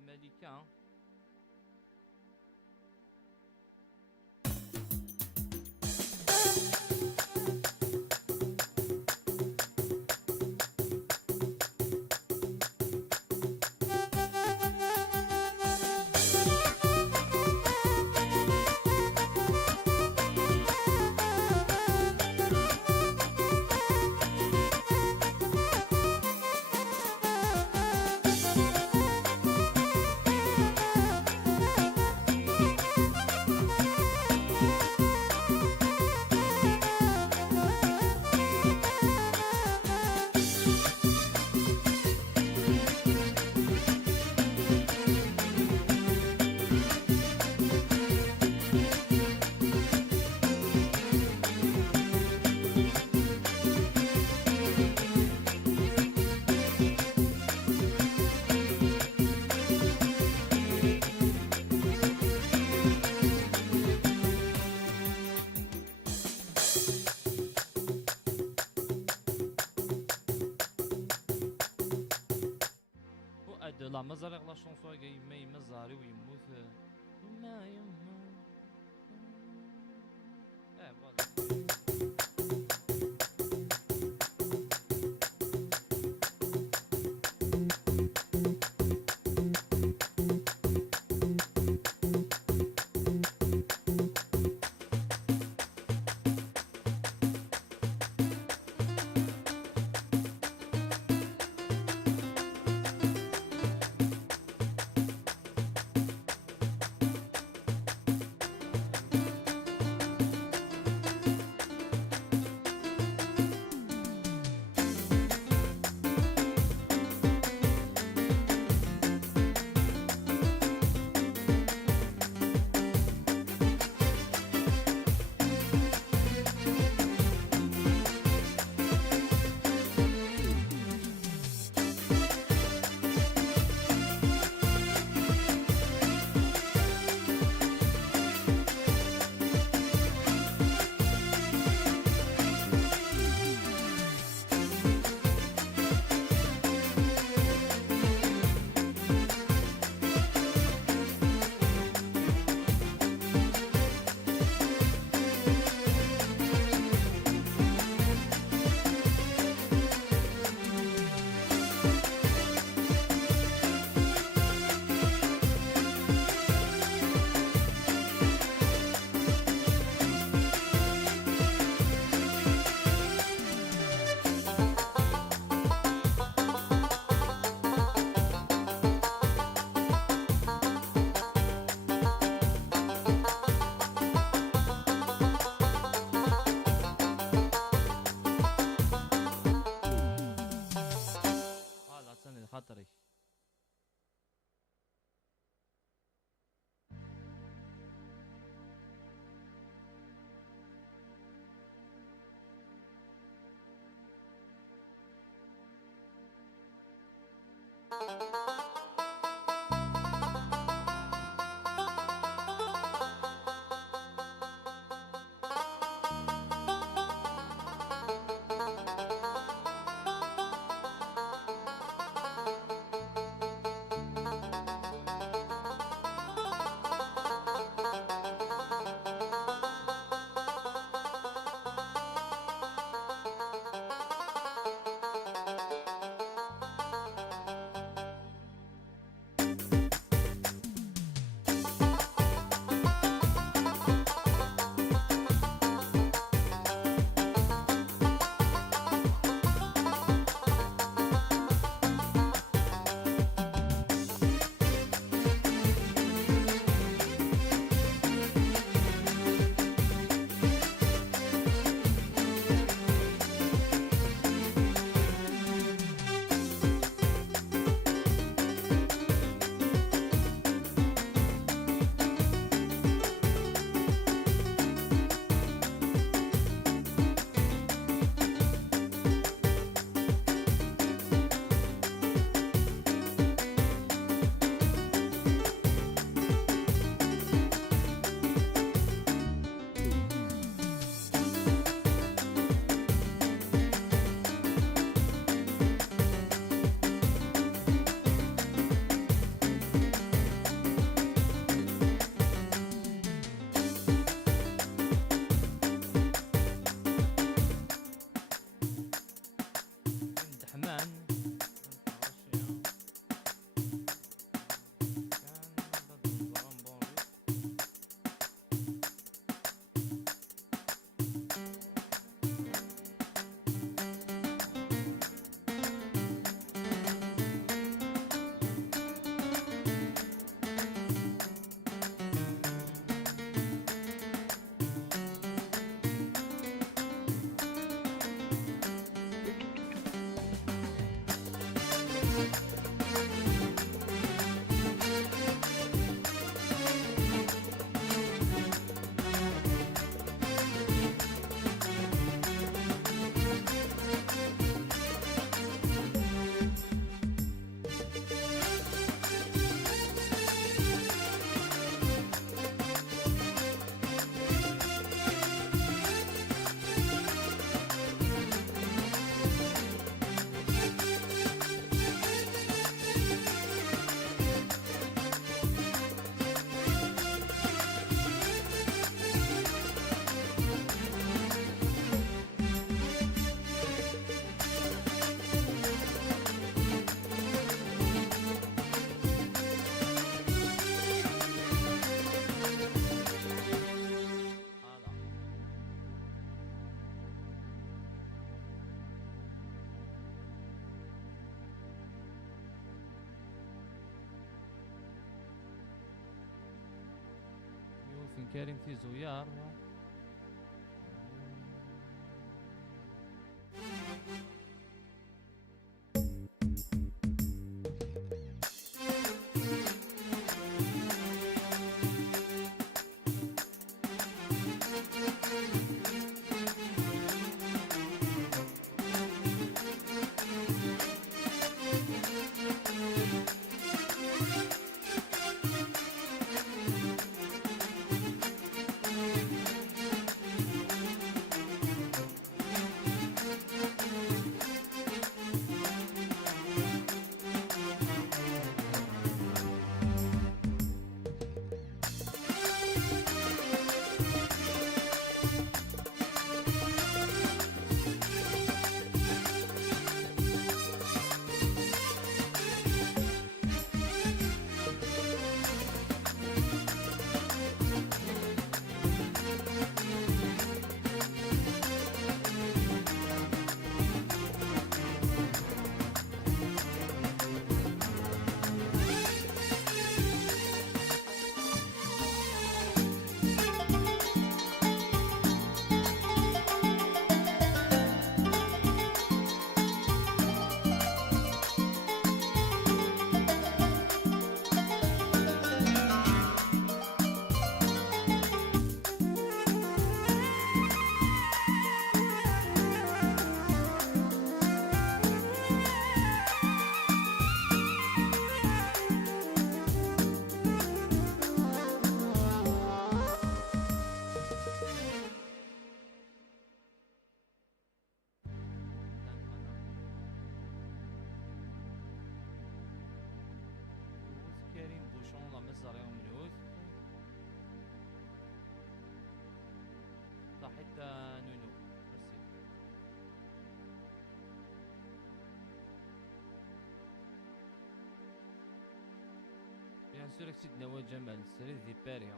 ملكة. فؤاد لا مازال لا شونسون كاع يما يما زاري ويموت. يما يما. فوالا. لا تسني خاطري. هذا يوسف كريم في زويار. يوسف كريم بوشون لا مزار يوم يوسف صحيت نونو ميرسي. بيان سور اكسيد نوا جمال سريد دي باريا.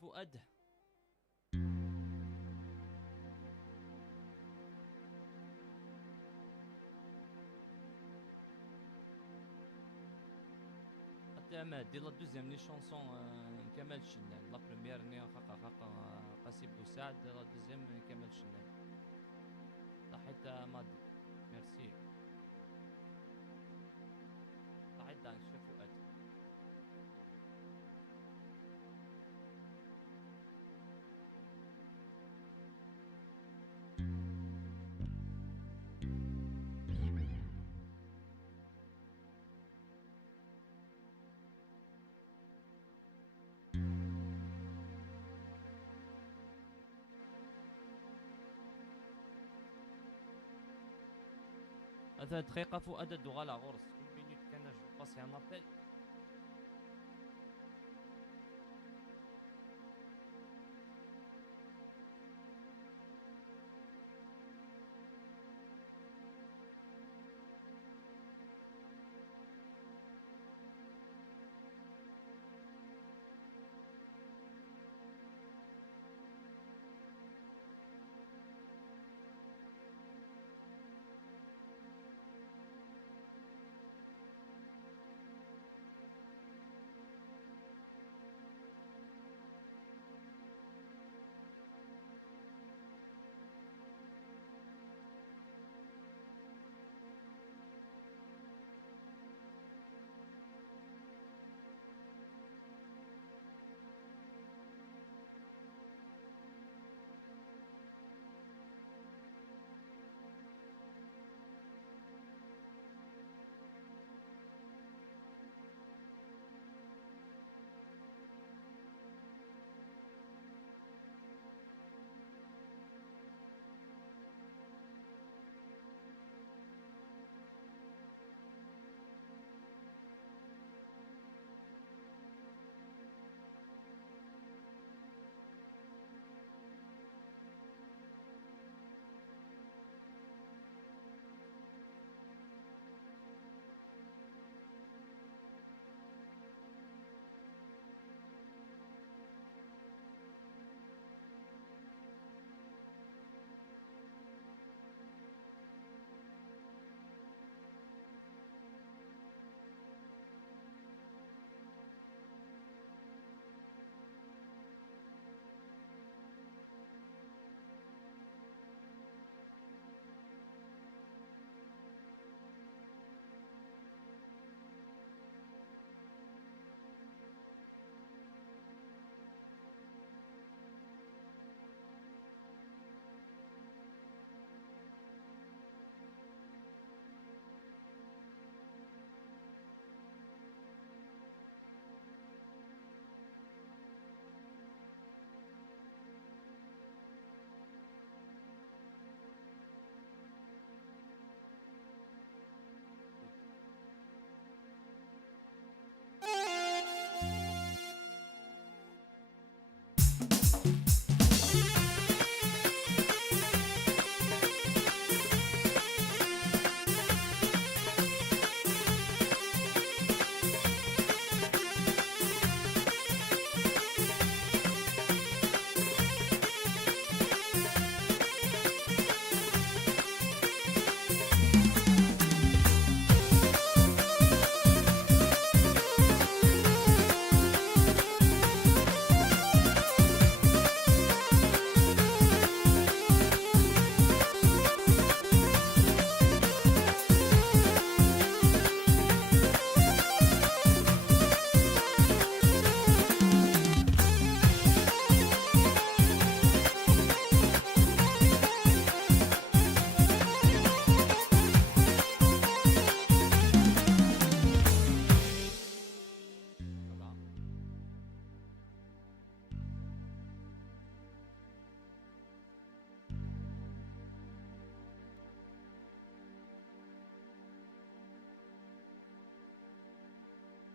فؤاد. دي لا دوزيام لي شونسون كمال الشنان. لا بروميير ني خاقا قاسي بوسعد، لا دوزيام كمال الشنان. صحيت مادي. ميرسي. صحيت دانك شوف فؤاد. هذا دقيقة فؤاد الدغالة غرس. كل مينوت كان جو باسي ان ابل.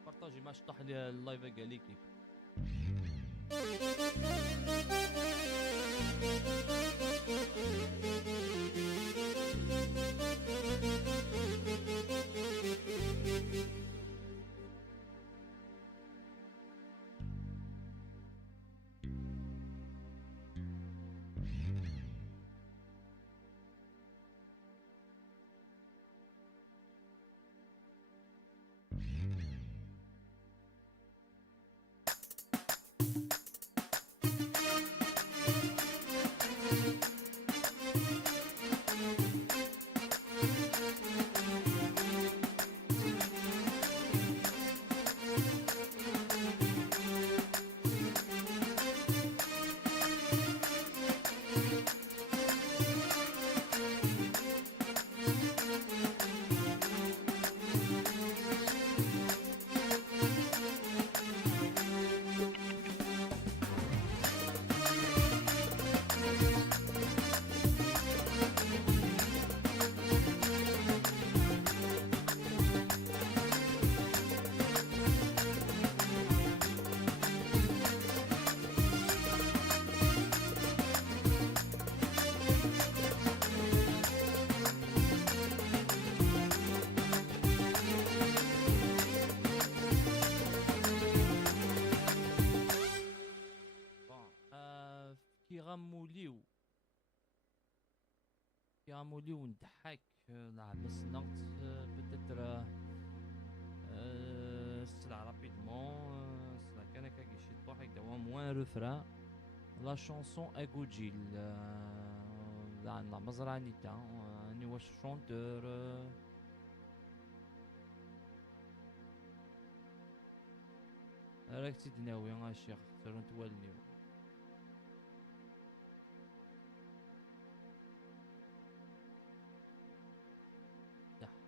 بارطاجي ما شطح لي اللايف كاع ليكيب. كيغاموليو كيغاموليو نضحك نعبس نغت بتتر السلع رابيدمون السلع كان كيشي طوح يدوا موان روفران لا شونسون اغوجيل لا مزرعة نيتا اني واش شونتور راك تدناوي الشيخ سيرون توالنيو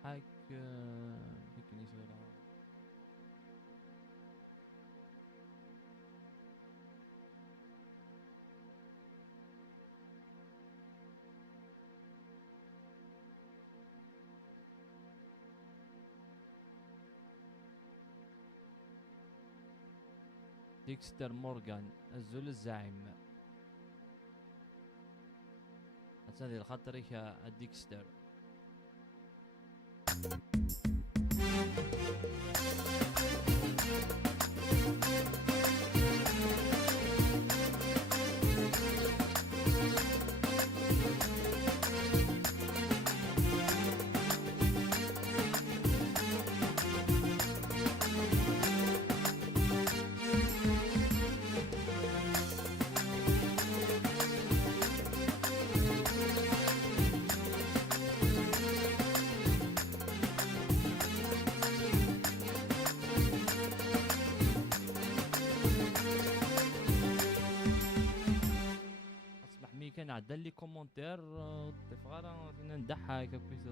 ضحك ديك نيسورا ديكستر مورغان الزول الزعيم هذه الخطريك ديكستر كان عدل لي كومونتير تفغارا فينا نضحك كويس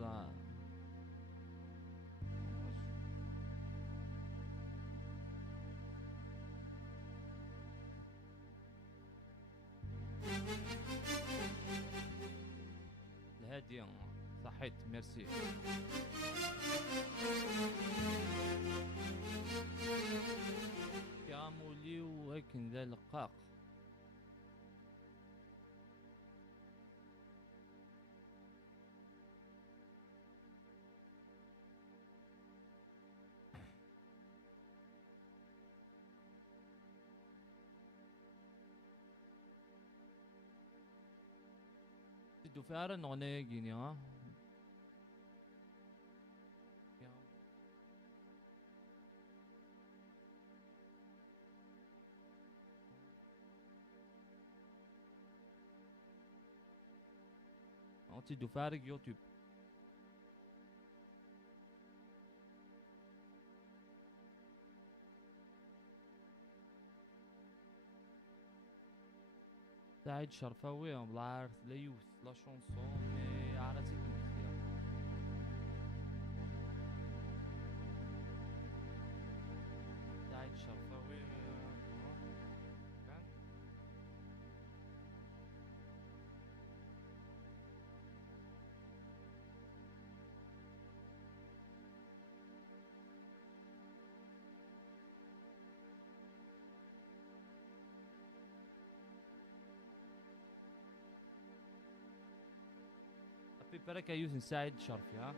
الهادي صحيت ميرسي يا مولي وهكن ذا لقاق du faire non è guignà anti du fare YouTube سعيد شرفاوي ما بعرف لا يوث لا شونسون مي عرفتي كيف سعيد شرفاوي كان في بركة يوث سعيد شرفي ها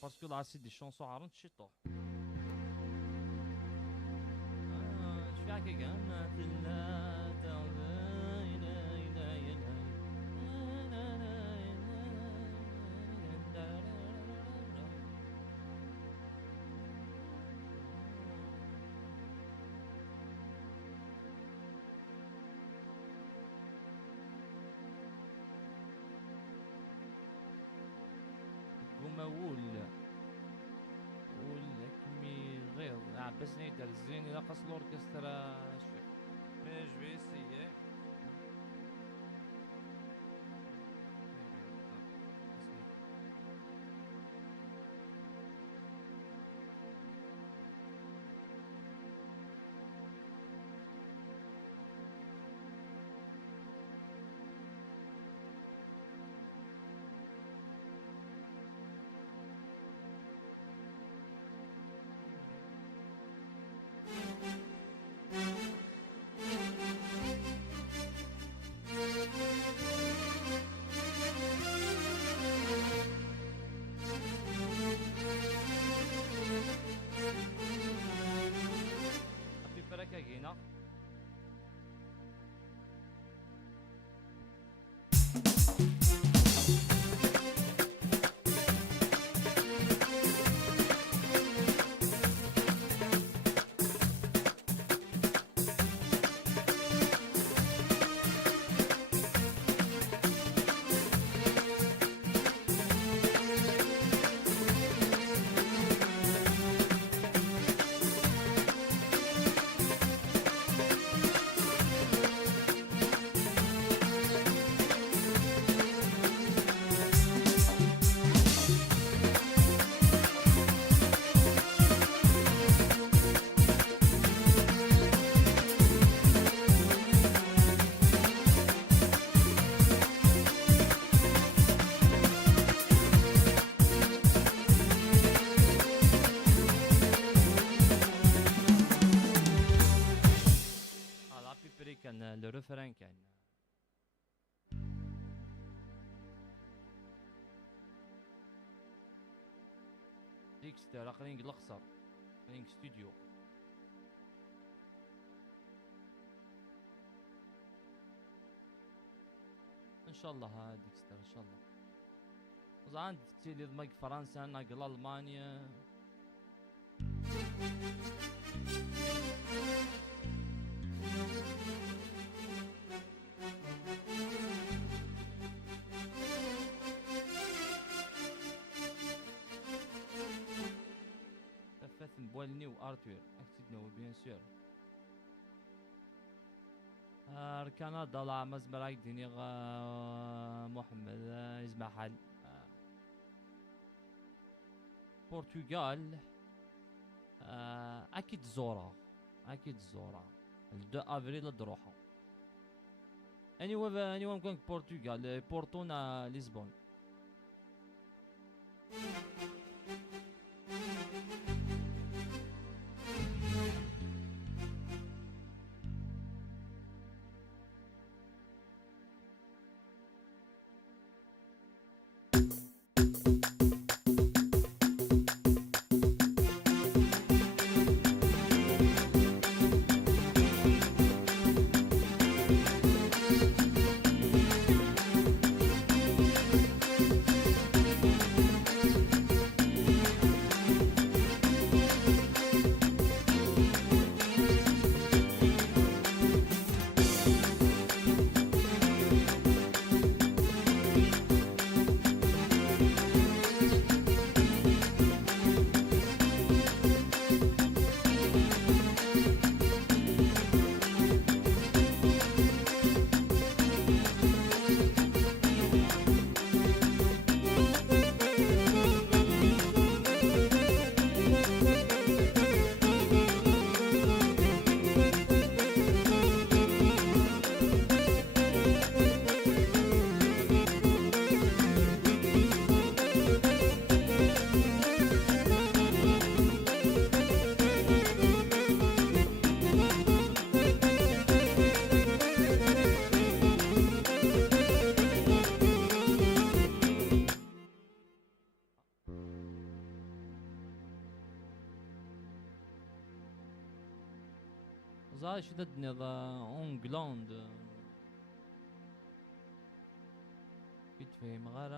parce que là c'est des chansons à rendre chez toi. Je fais à quelqu'un قمول ولكمي غير عباس نيدر الزين الى قص الاوركسترا شفيق مي جو في اسيي الجينيري كان لو ريفران كان ديكستر اقرينغ القصر اقرينغ ستوديو. ان شاء الله ها ديكستر ان شاء الله. زعان تيلي ضمك فرنسا ناقل المانيا. تفاث مبوالني وارتور اكتدنا بيان سور. كندا لا مزمراك ديني محمد يزمع حل. برتغال اكيد زورا اكيد زورا 2 افريل دروحه. اني ممكن برتغال بورتونا لشبون. زا شددني ذا اونجلاند كنت فاهم غير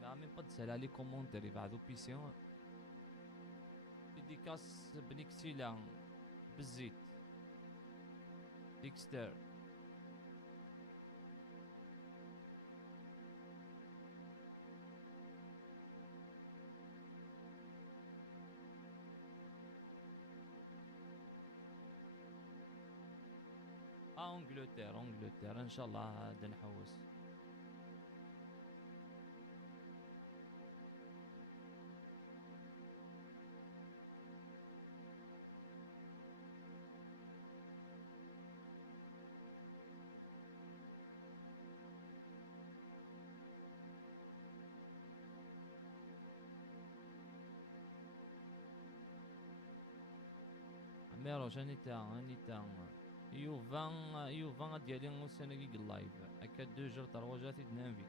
كاع ميم با تسال لي كومونتيري بعدو بيسيون ديديكاس بنكسيلا بالزيت ديكستر. انجلترا ان شاء الله غادي نحوس. ميروش انيتا يوفا ديالي السنه كي اللايف هكا 2 جور 3 جات نانفيت.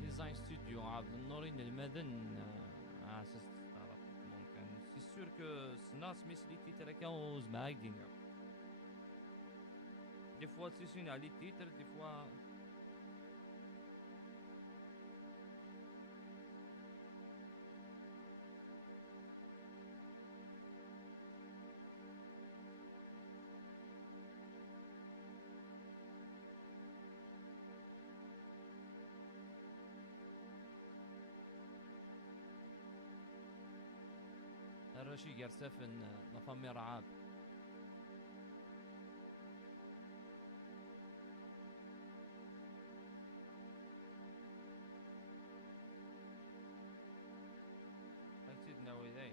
ديزاين ستوديو عبد النورين المدن اساس تعرف ممكن سي سور كو سناس مثلي تيتراكا وزماك دينيا Des fois c'est une les titres, des fois. الرشي جرسفن لا فامي رعاب. أكيد ناوي ذي.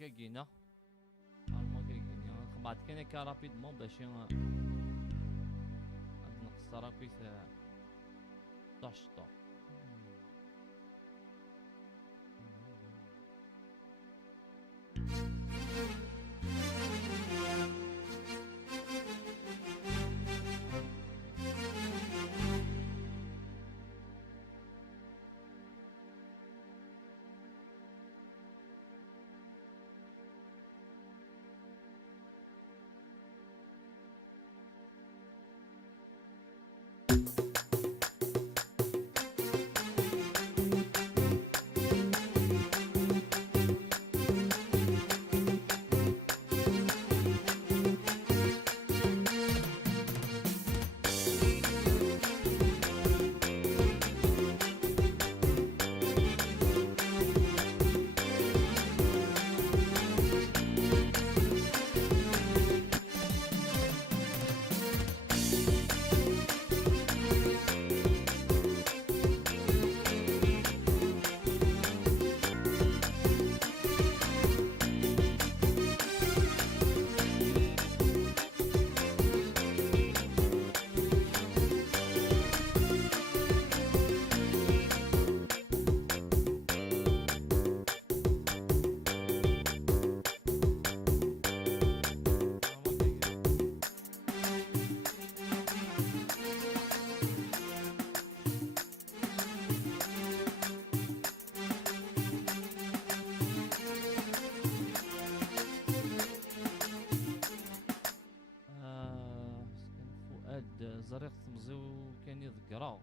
كيجينا نورمال كيجينا بعد كان كا رابيدمون باش هاد نقص راكويت طاشطو. زريق تمزيو كان يذكرها.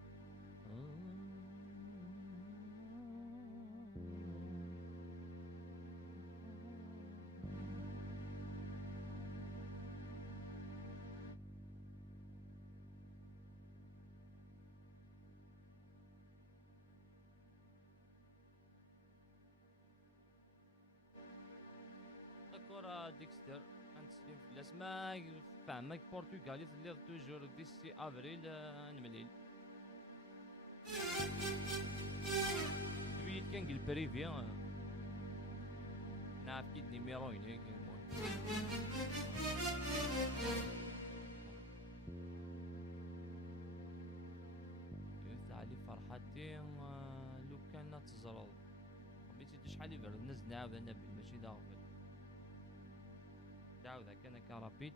كرة ديكستر غنتسلم في الاسماء فهمك برتغالي تلي توجور 10 افريل نمليل دويت كان قل بريفيا نعرف كيد نيميرو هناك كنت علي فرحتي لو كان تزرد ميتي شحال يبرد الناس نعاود انا ماشي داغفل دعوة كان كرابيد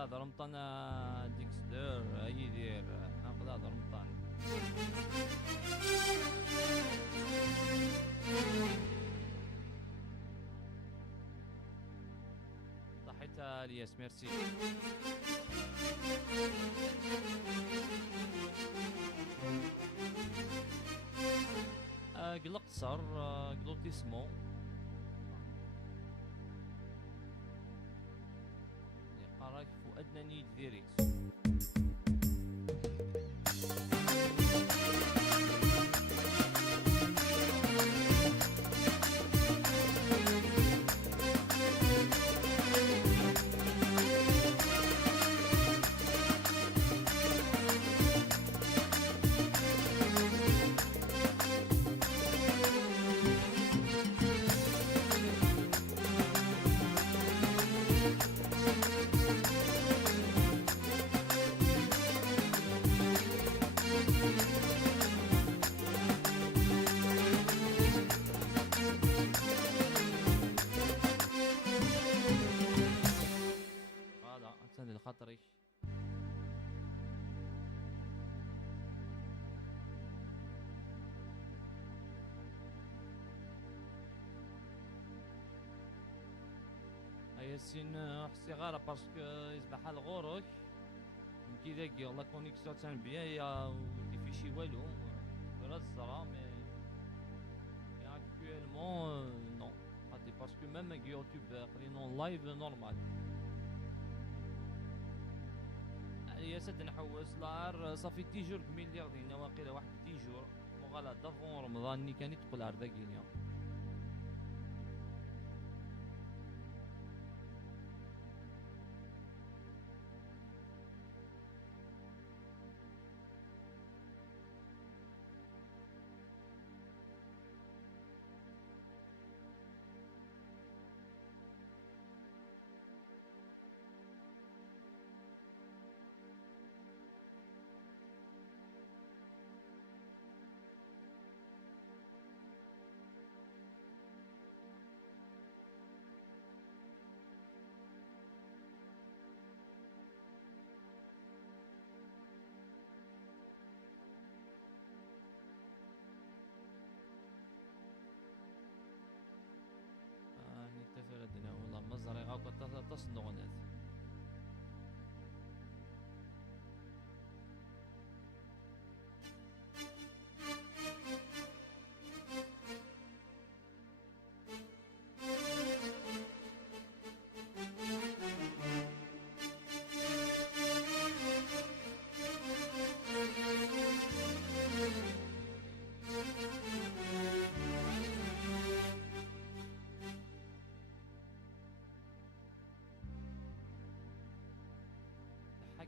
هذا رمضان ديكستر يدير ناخذ هذا رمضان. صحيت الياس ميرسي. قلق صار قلوتيسمو قراك فؤاد ناني ديريكس. هذا انسان الخطري. ياسين حسي غارة باسكو يصبح حال غورك كي داكي لا كونيكسيون تاع بيا يا كيفيشي والو ولا الزرا مي اكطويلمون نو هادي باسكو ميم يوتيوب قرينو لايف نورمال. يا سيدي نحوس لار صافي 10 جور كملي غادينا واقيلا واحد 10 جور وغالا دافون رمضان ني كان يدخل على ذاكينيا. نتفر الدنيا والله مزرعة غاكو تصنغنات.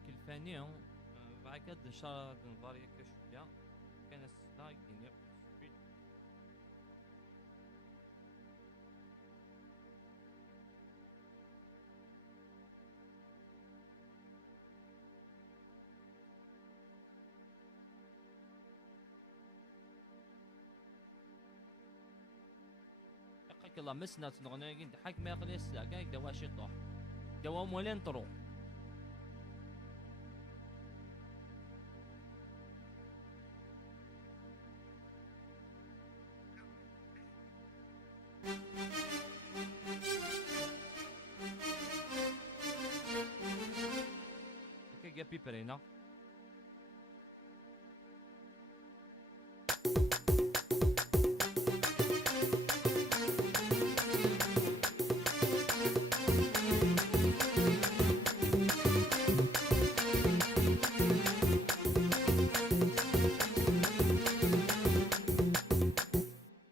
الفاني بعد نشار نفاريا كشوية كان ستايك دينيق سبيد. يقولك الله مسنا تنغنى كنت حق ما يقني الساعة كان دوا شي طوح دوا مولين طرو. Che piperina.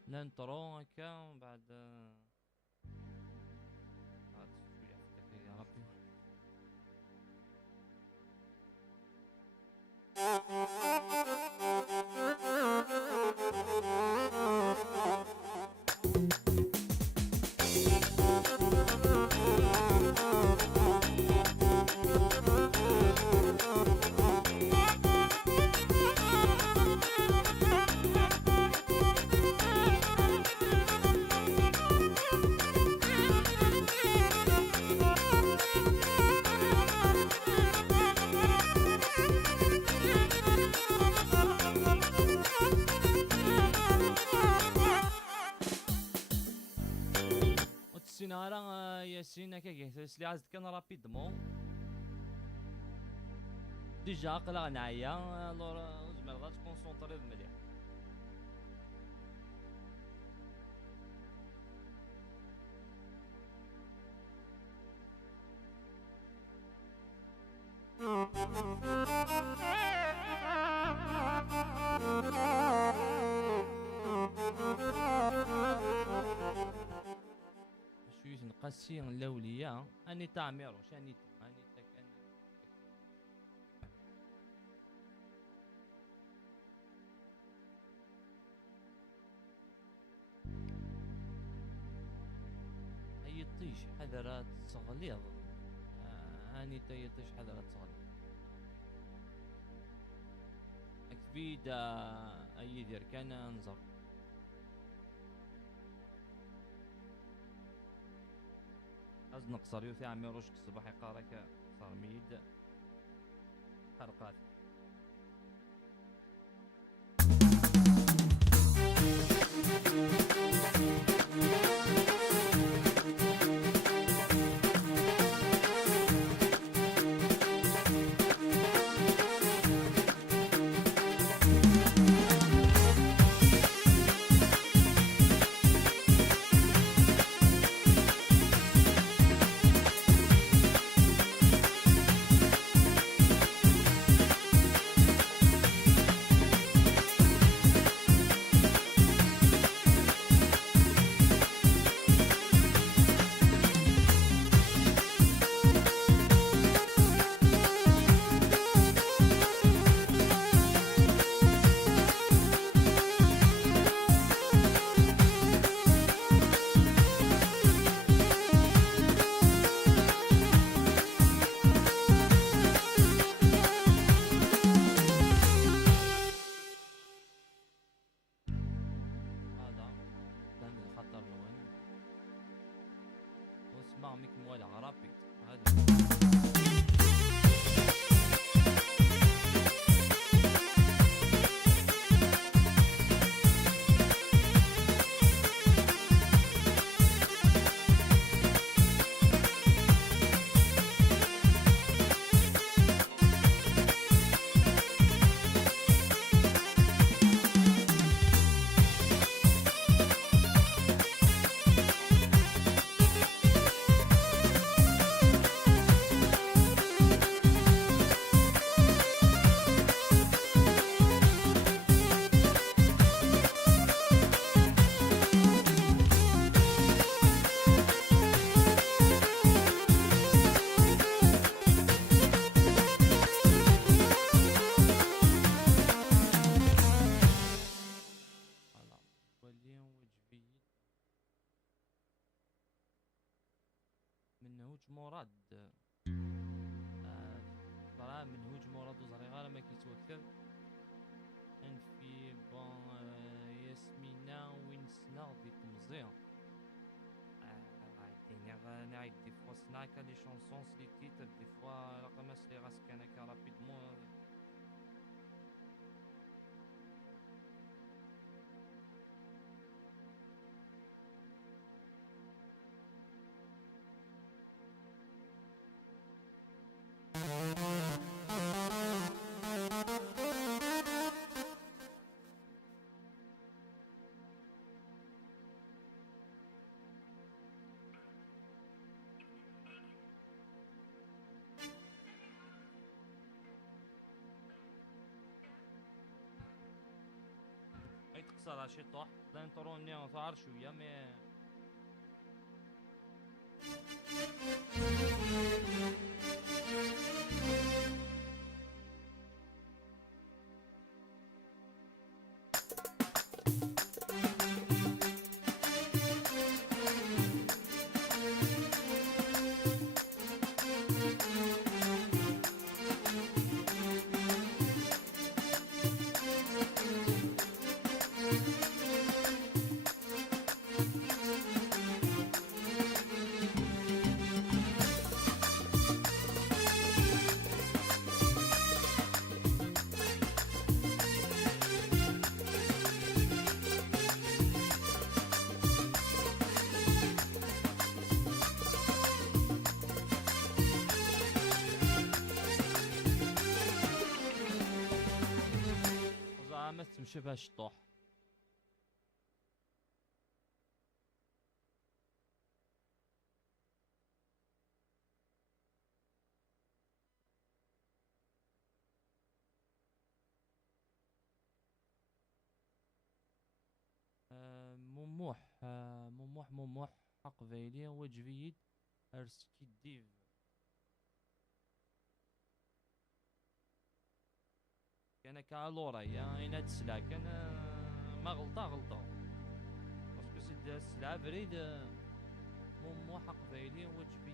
الانترو هكا بعد شويه هكا يا ربي. السينارا ياسين هكاك لي عزت كان رابيدمون ديجا قلق نعيا لور زعما غا تكونسونطري مليح. شوية نقاسي الاولياء اني تعمير واش اني كان هي طيش حذرات تغليظ اني تيطيش حذرات تغليظ اكيد اي دير كان نزر از نقصر يوثي عميروش الصباح يقارك صار ميد حرقات. اسمع ميك موال عربي هذا منهوج مراد صراحة منهوج مراد وزريغارة ما كيتوكل ان في بون ياسمينة وين سنا دي تمزية عايدين عايد دي فوا سنا كا لي شونسونس لي تيتر دي فوا رقم لي غاس كان هكا رابيدمون تقصر شي طوح لانتروني ثار شويه مي اسم شبه الشطوح. مموح، مموح حق فايلي وجفيد ارسكي ديف. كان كالورا يا اين هاد السلعة كان ما غلطة باسكو سيد السلعة بريد. مموح حق فايلي وجفيد.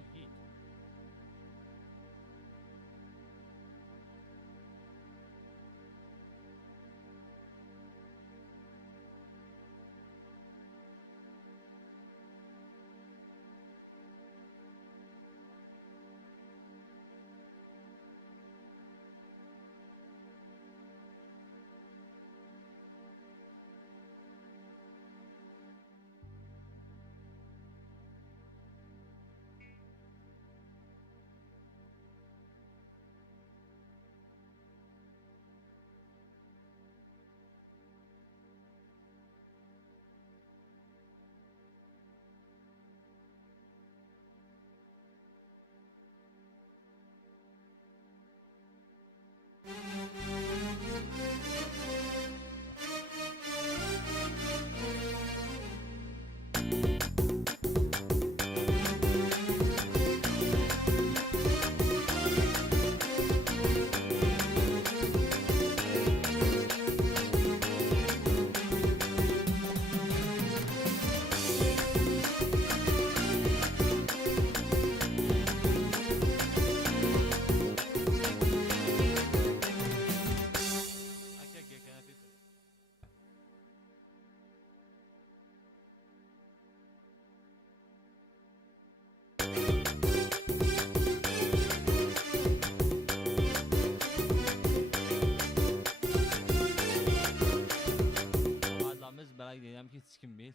يمكن تكمل.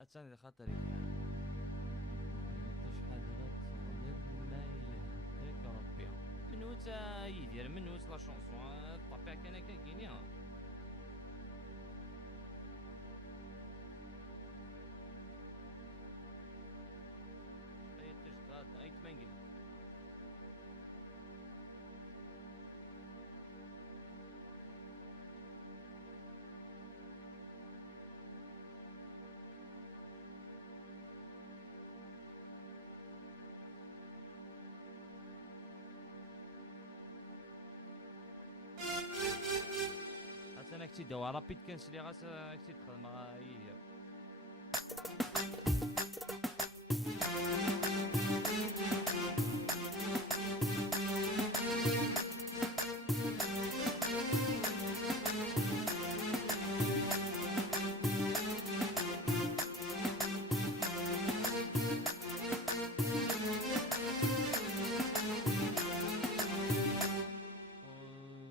أتسند خاطري شحال غتغلب ما يهديك ربي. منو تا يدير منو لا شونسون طابع كان كاينيا. اي تشتاد اي تمنقل. انا كنت دوا رابيد كنسلي غاس كنت تخدم يدير.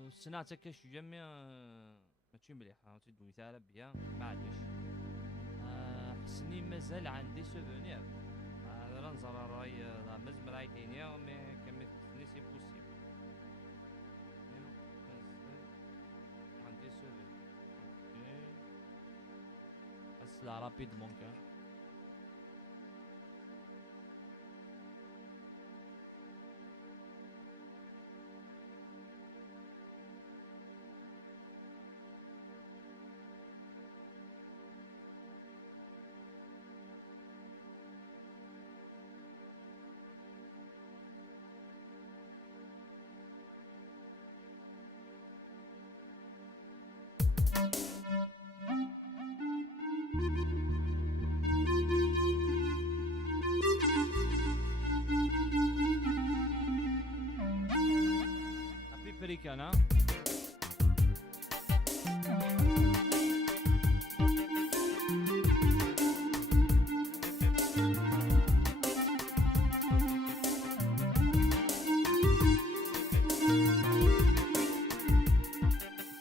السنة تاكا شوية ماشي مليحة تدوي تاع بيا معليش. حسني مازال عندي سوفونير. راه نزرى راي مازال راي كاينيا مي كمل حسني سي بوسيبل. عندي سوفونير. اسلا رابيدمون كان. أمريكانا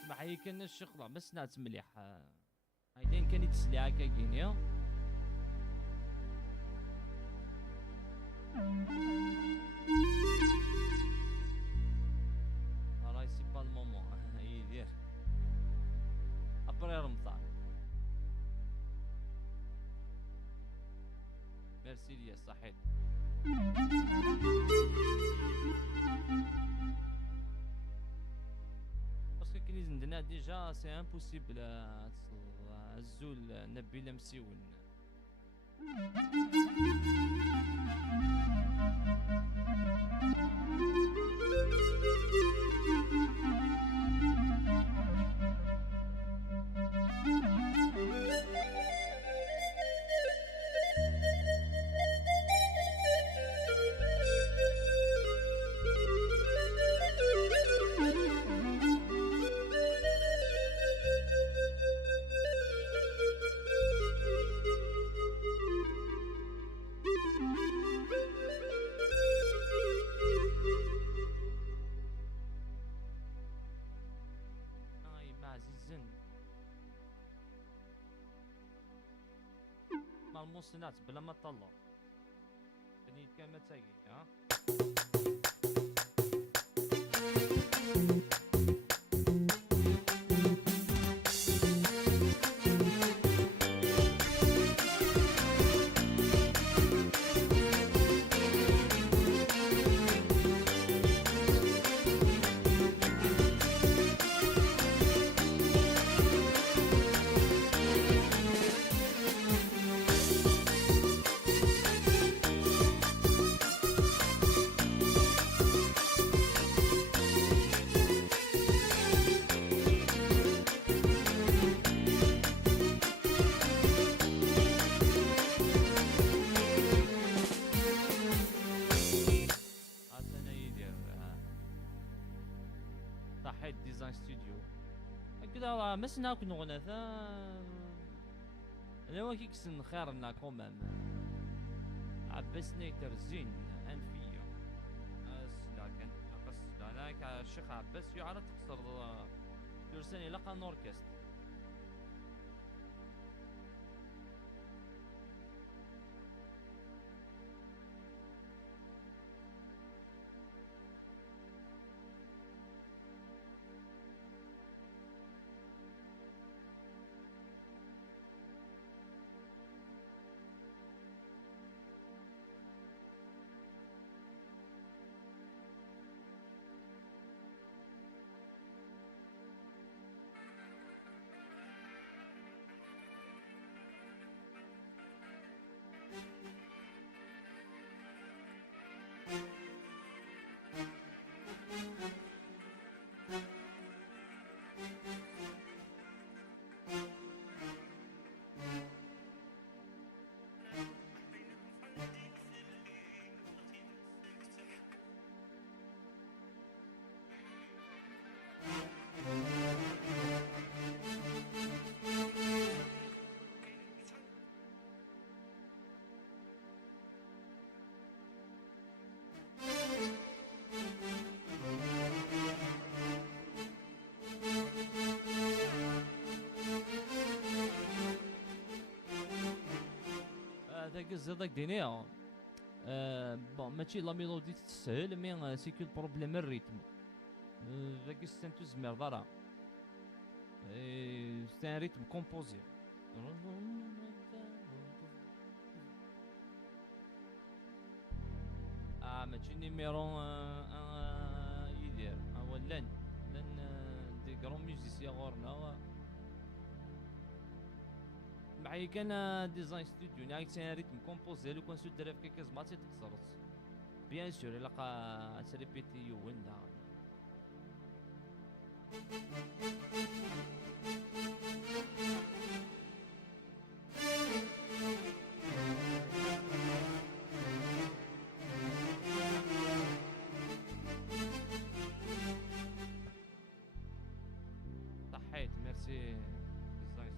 اسمح لي كان الشغله بس ناس مليح. هايدين كان يتسلي هكا كينيا. راي سي با المومون يدير. ميرسي ليا صحيت. باسكو كي نزندنا ديجا سي امبوسيبل الزول نبيل مسيون. اي ما عزيزن مع الموصنات بلا ما تطلع بنيت كلمة تاقي ها. انا يدير صحيت ديزاين ستوديو هكذا مسنا كنا غناثا انا وكيكسن خيرنا كومام عباس نيتر زين انفيا اسلا كان قصد انا كشيخ عباس يعرف تقصر ترساني لقى نوركست. هذاك الزادك دينيا بون ماشي لا ميلودي تسهل مي سي كو البروبليم الريتم ذاك السنتو زمير ضرا سي ان ريتم كومبوزي ماشي نيميرو يدير اولا لان دي كرون ميوزيسيان غورنا معايا كان ديزاين ستوديو نايك سي ريتم كومبوزي لو كان سود درا في كاكاز ماتي تكسرت بيان سور الا قا تريبيتي يويندا صحيت ميرسي ديزاين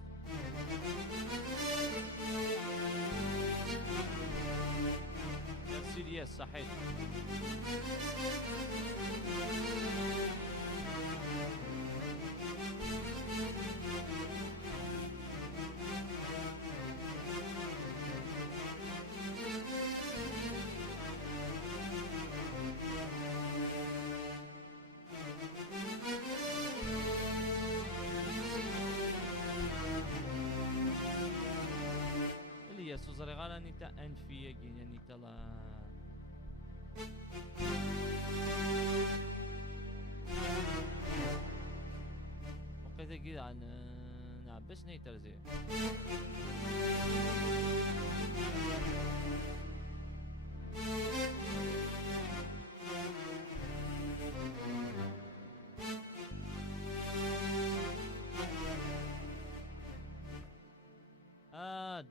ميرسي ليا صحيت. الياس وزري غانا راني تا انفيه كي يعني تا لا وقيت كي عن نعبس نيترزي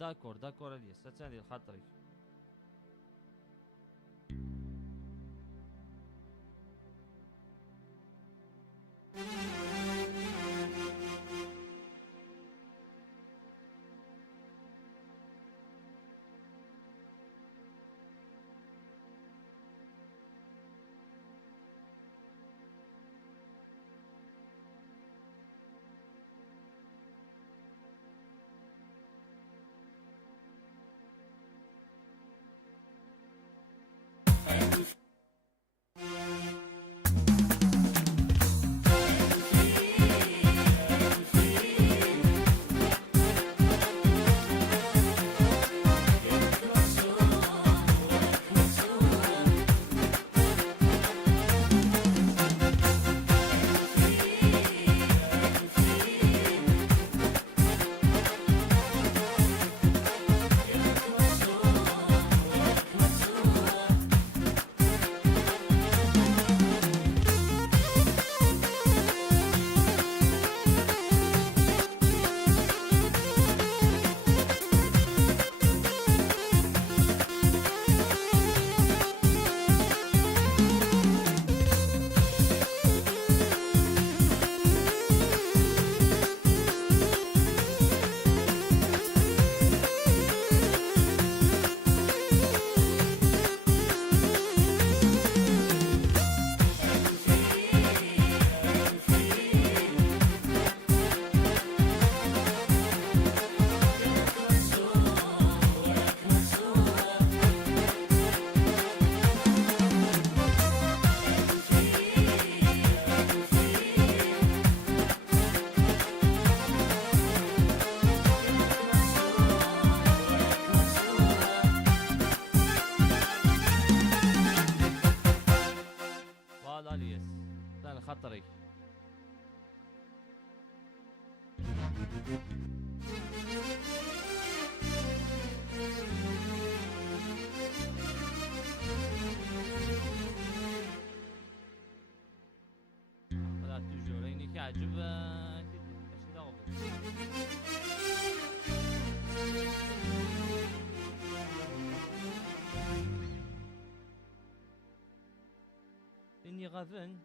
داكور داكور الياس ثاني الخاطري فوالا الياس ثاني الخاطري لا توجور يعني كيعجب كيفاش يداوب إني غافن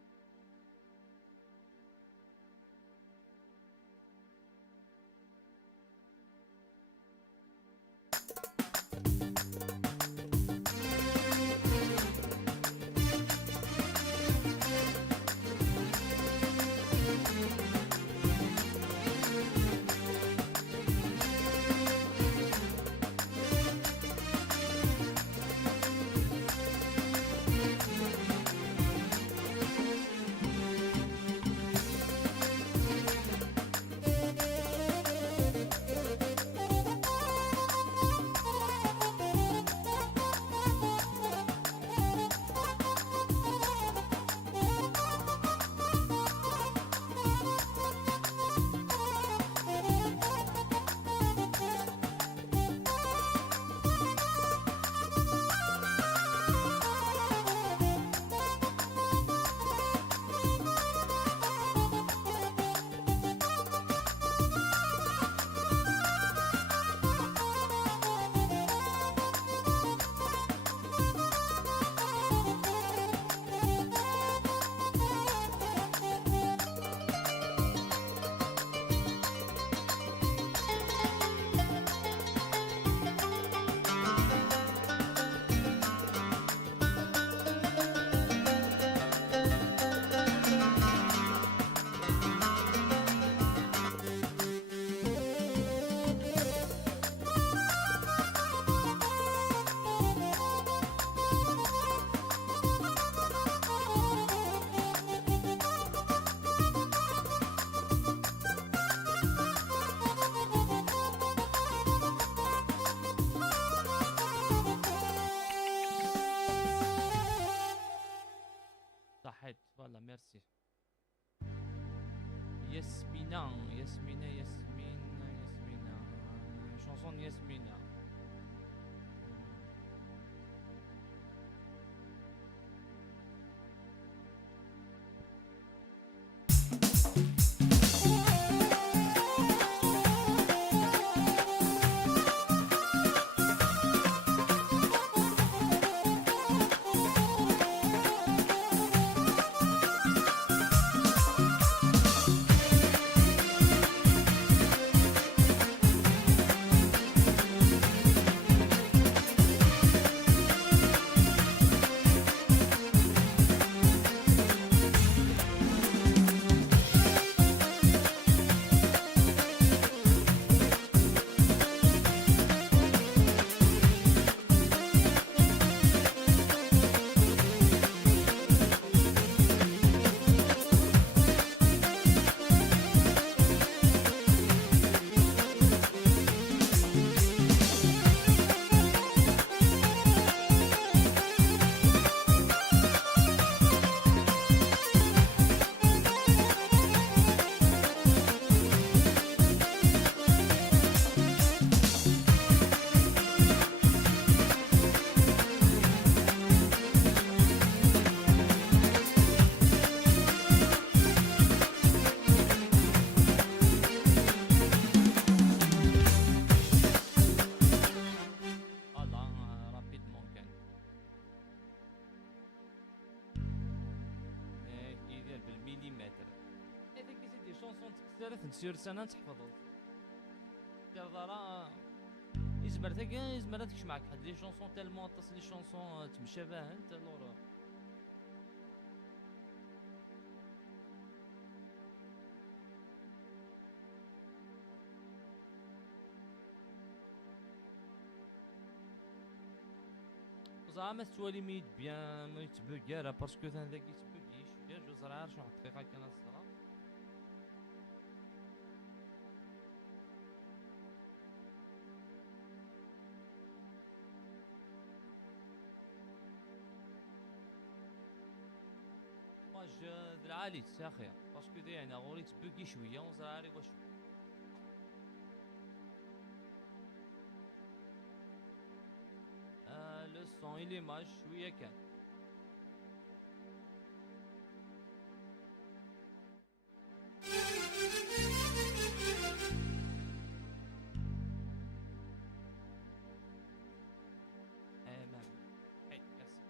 ياسمينة ياسمين ياسمينة، شونسون ياسمينة. فوالا رابيدمون كان يدير بالمليمتر. هذيك سيدي شونسون تكسرت نسير سنة تحفظو دير دارا يزمر تاكا يزمر تكش معاك حد لي شونسون تالمون تصل لي شونسون تمشى باه انت لورا. زعما توالي ميت بيان ما يتبوكا باسكو ثان ذاك يتبوكيش يا جوج راه شنو واحد الدقيقة كان الصرا. واش العالي تساخي باسكو يعني غوري تبوكي شوية وزراري واش لو سون إلي ماج شوية كان. مام حيت ميرسي.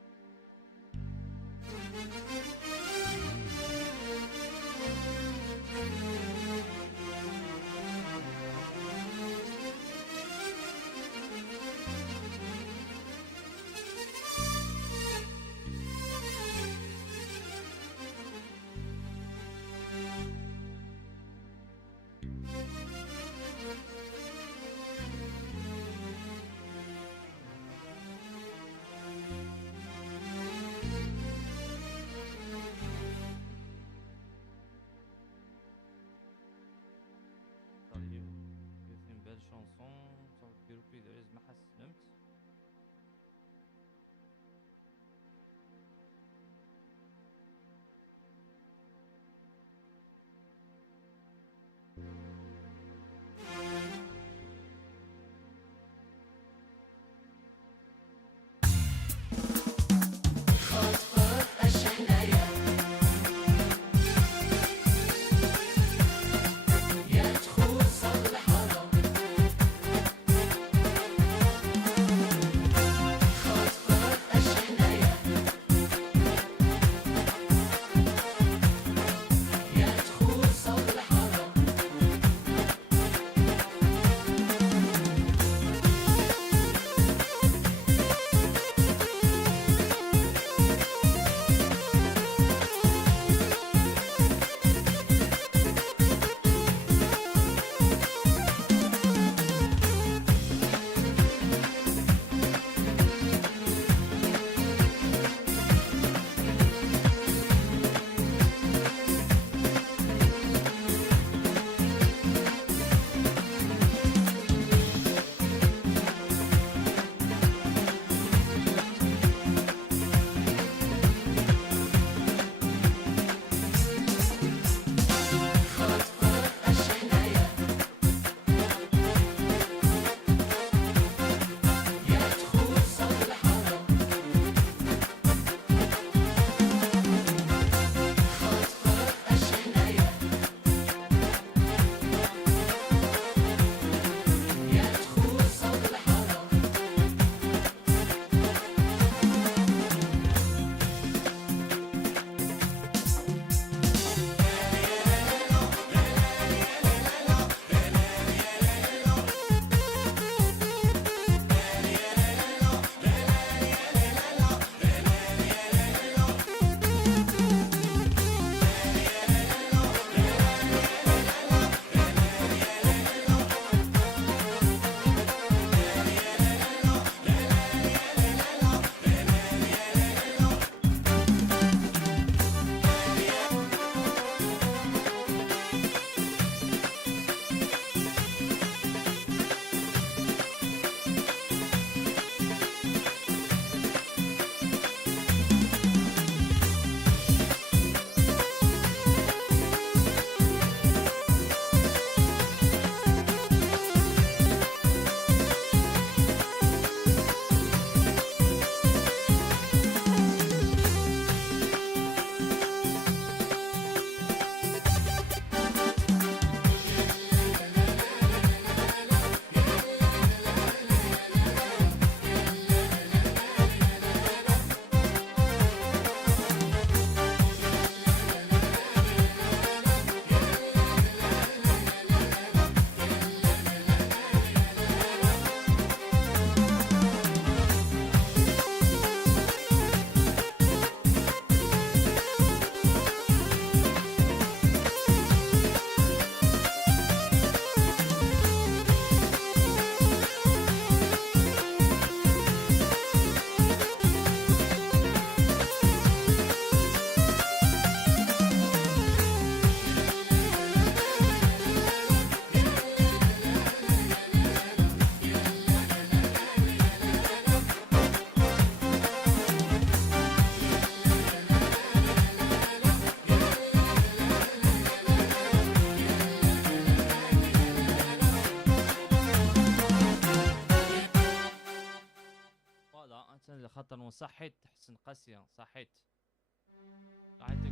تاني خاطر وصحيت حسن قاسية صحيت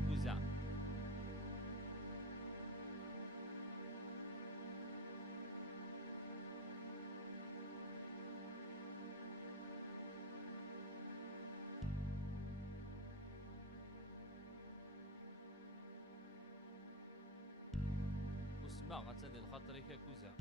كوزع. وسمع غتاني الخاطر هيك كوزع.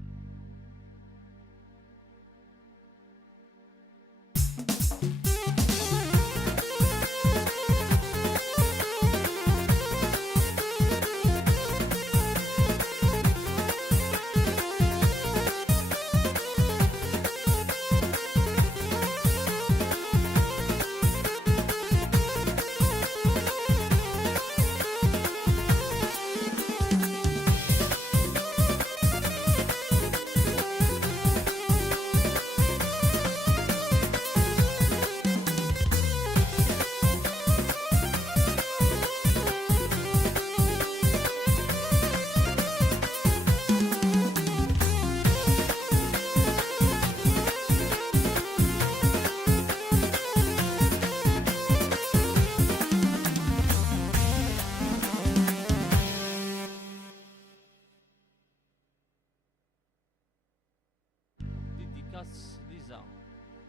ديديكاس ليزا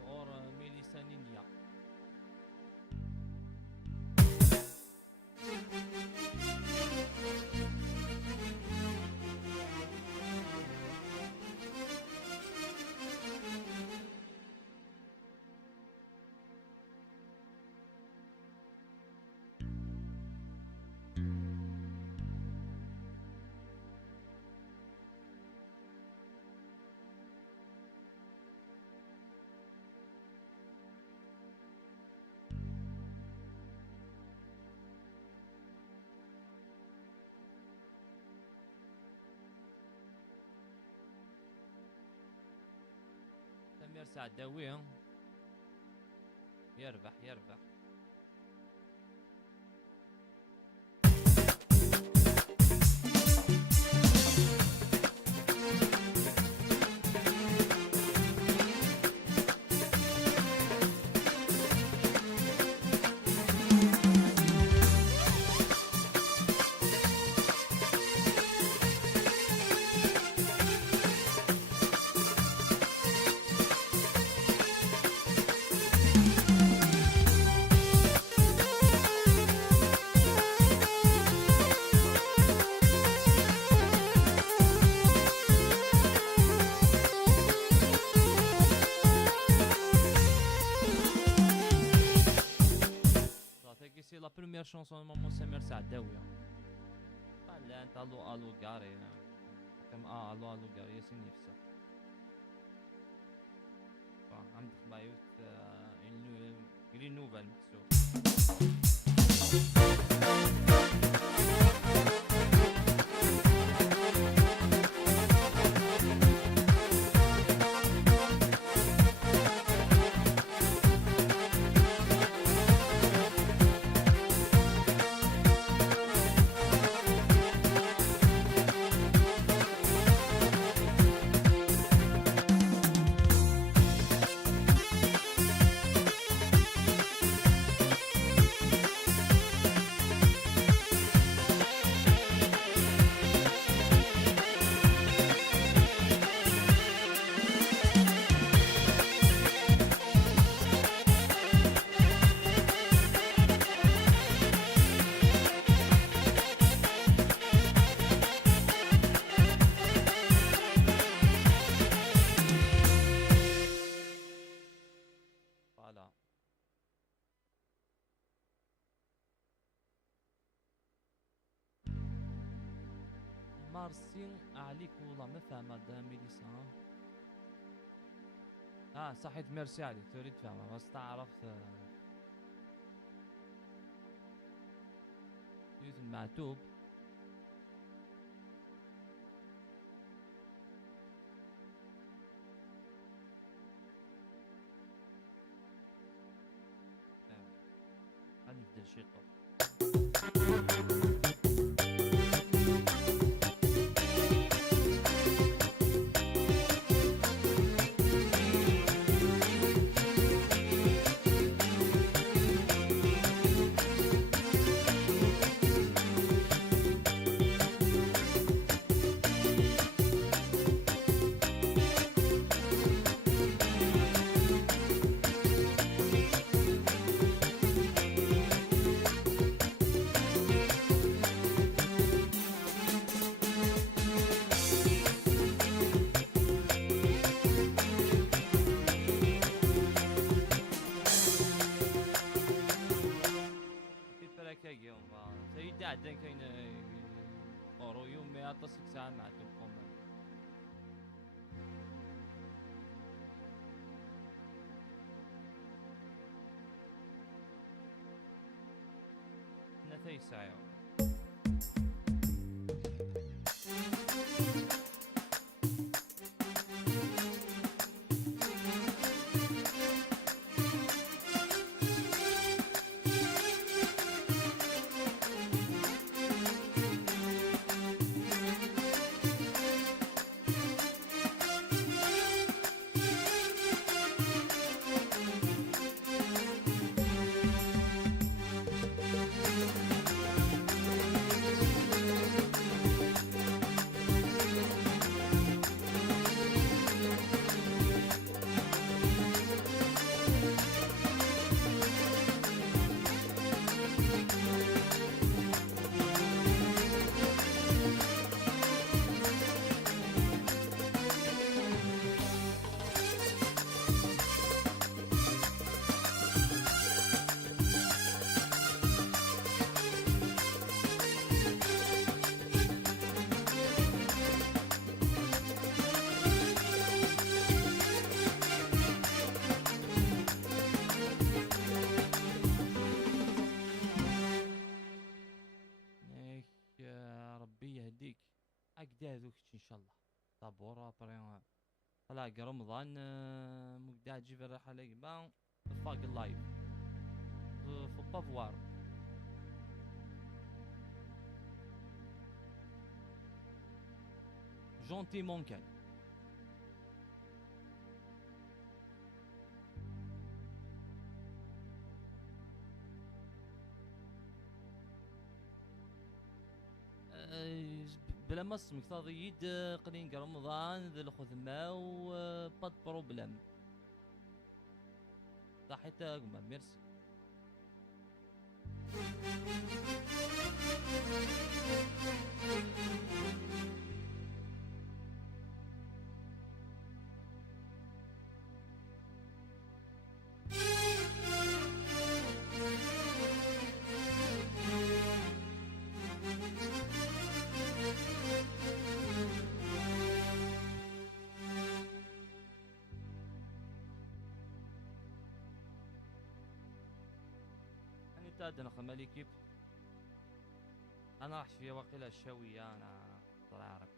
اور ميليسا نينيا. سمير سعداوي يربح يربح. C'est la première chanson de Maman Samir Saadawi. لا انت الو الو قاري كم الو الو قاري ياسين نفسه عم تخبايوت une nouvelle محسوب. مارسين عليك والله ما فاهمة هذا ميليسا. صحيت ميرسي عليك تريد فاهمة بس تعرف المعتوب. غنبدا شي طوب. بعدا كاين قرو يومي عطاسك ساعة مع تبقى نتاي ساعة يا ربي يهديك هكدا هذوك ان شاء الله طابور ابري طلع رمضان مقدع تجيب الراحه لقبا فاق اللايف فو با فوار جونتيمون كان بلا ما سمك تضيد قلين رمضان ذي الخدمة و باد بروبلم صحيت قما ميرسي يعني تاد نخدم ليكيب انا راح فيها واقيلا الشاوية انا طلع عرب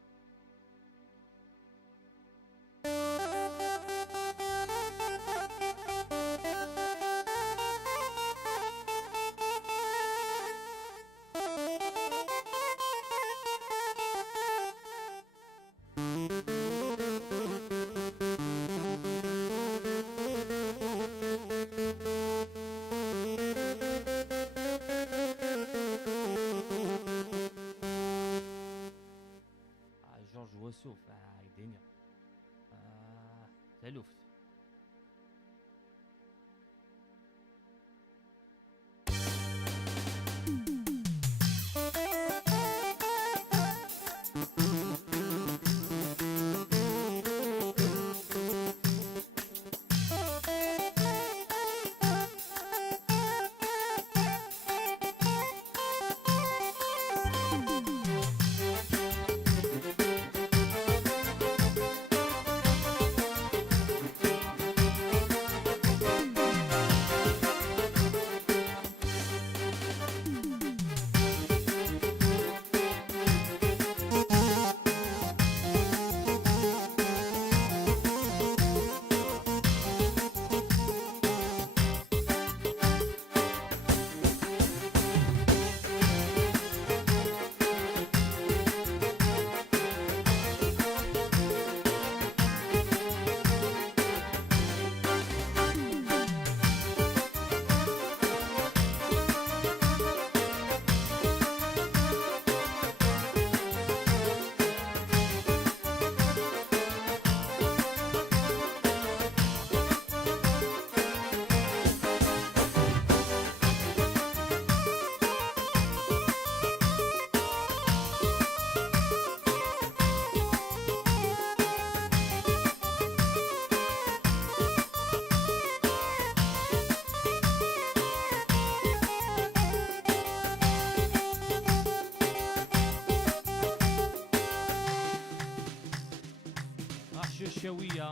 شويه.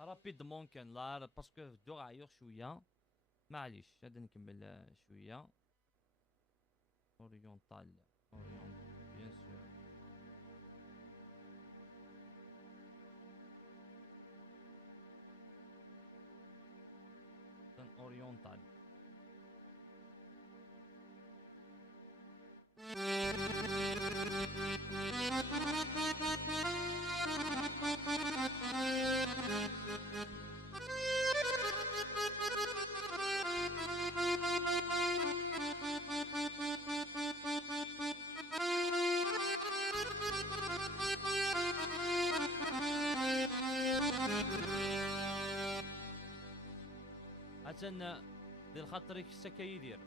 رابيدمون كان لا باسكو الدور عيور شويه. معليش هذا نكمل شويه. اورينتال بيان سور. اورينتال. حسن ديال خاطرك شتا كيدير.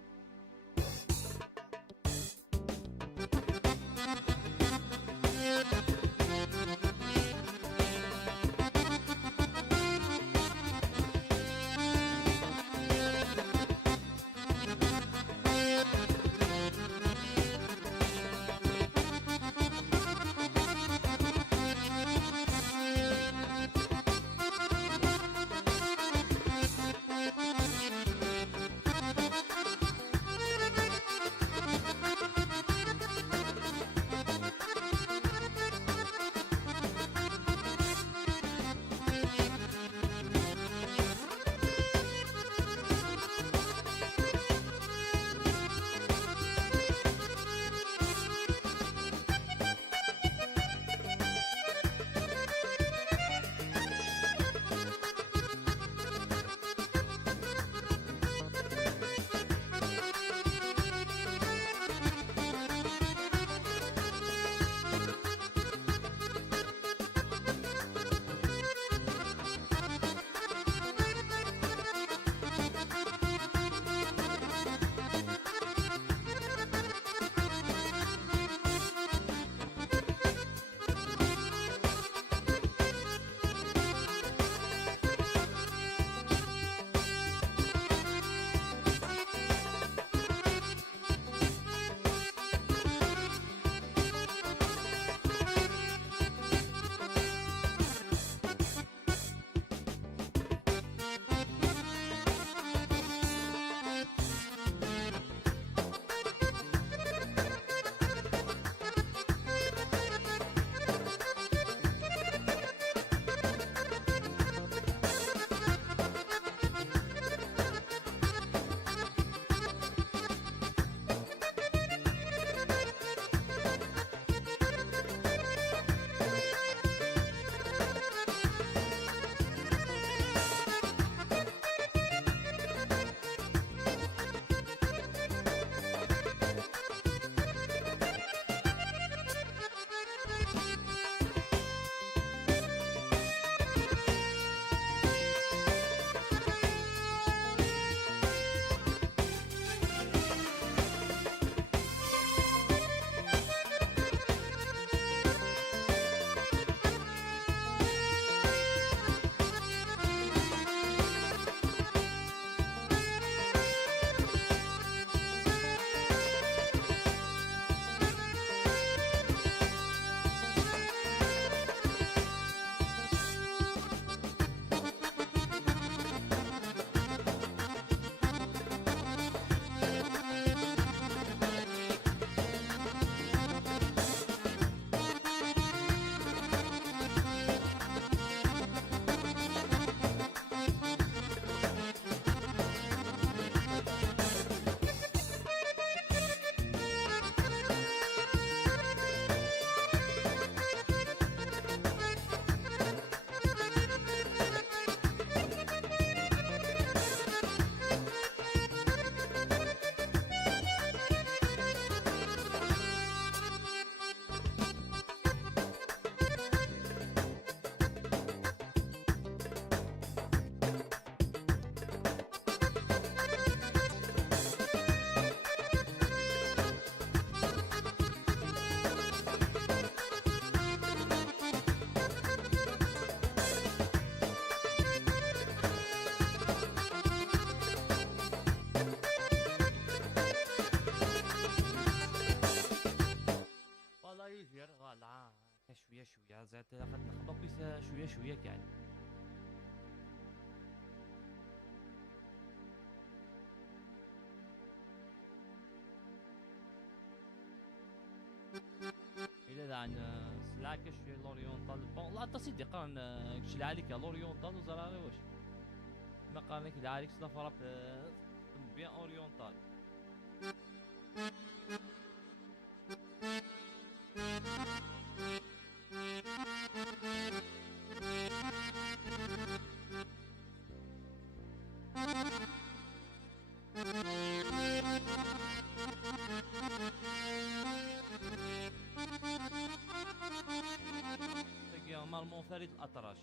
قد نخبط بيسا شوية شوية يعني. إلا عن سلاكش لوريونتال بون لا تصدق قرن كش عليك لوريونتال وزراري واش ما قارنك عليك سلا فراب بيان اوريونتال. تلقى مالمون فريد الأطرش.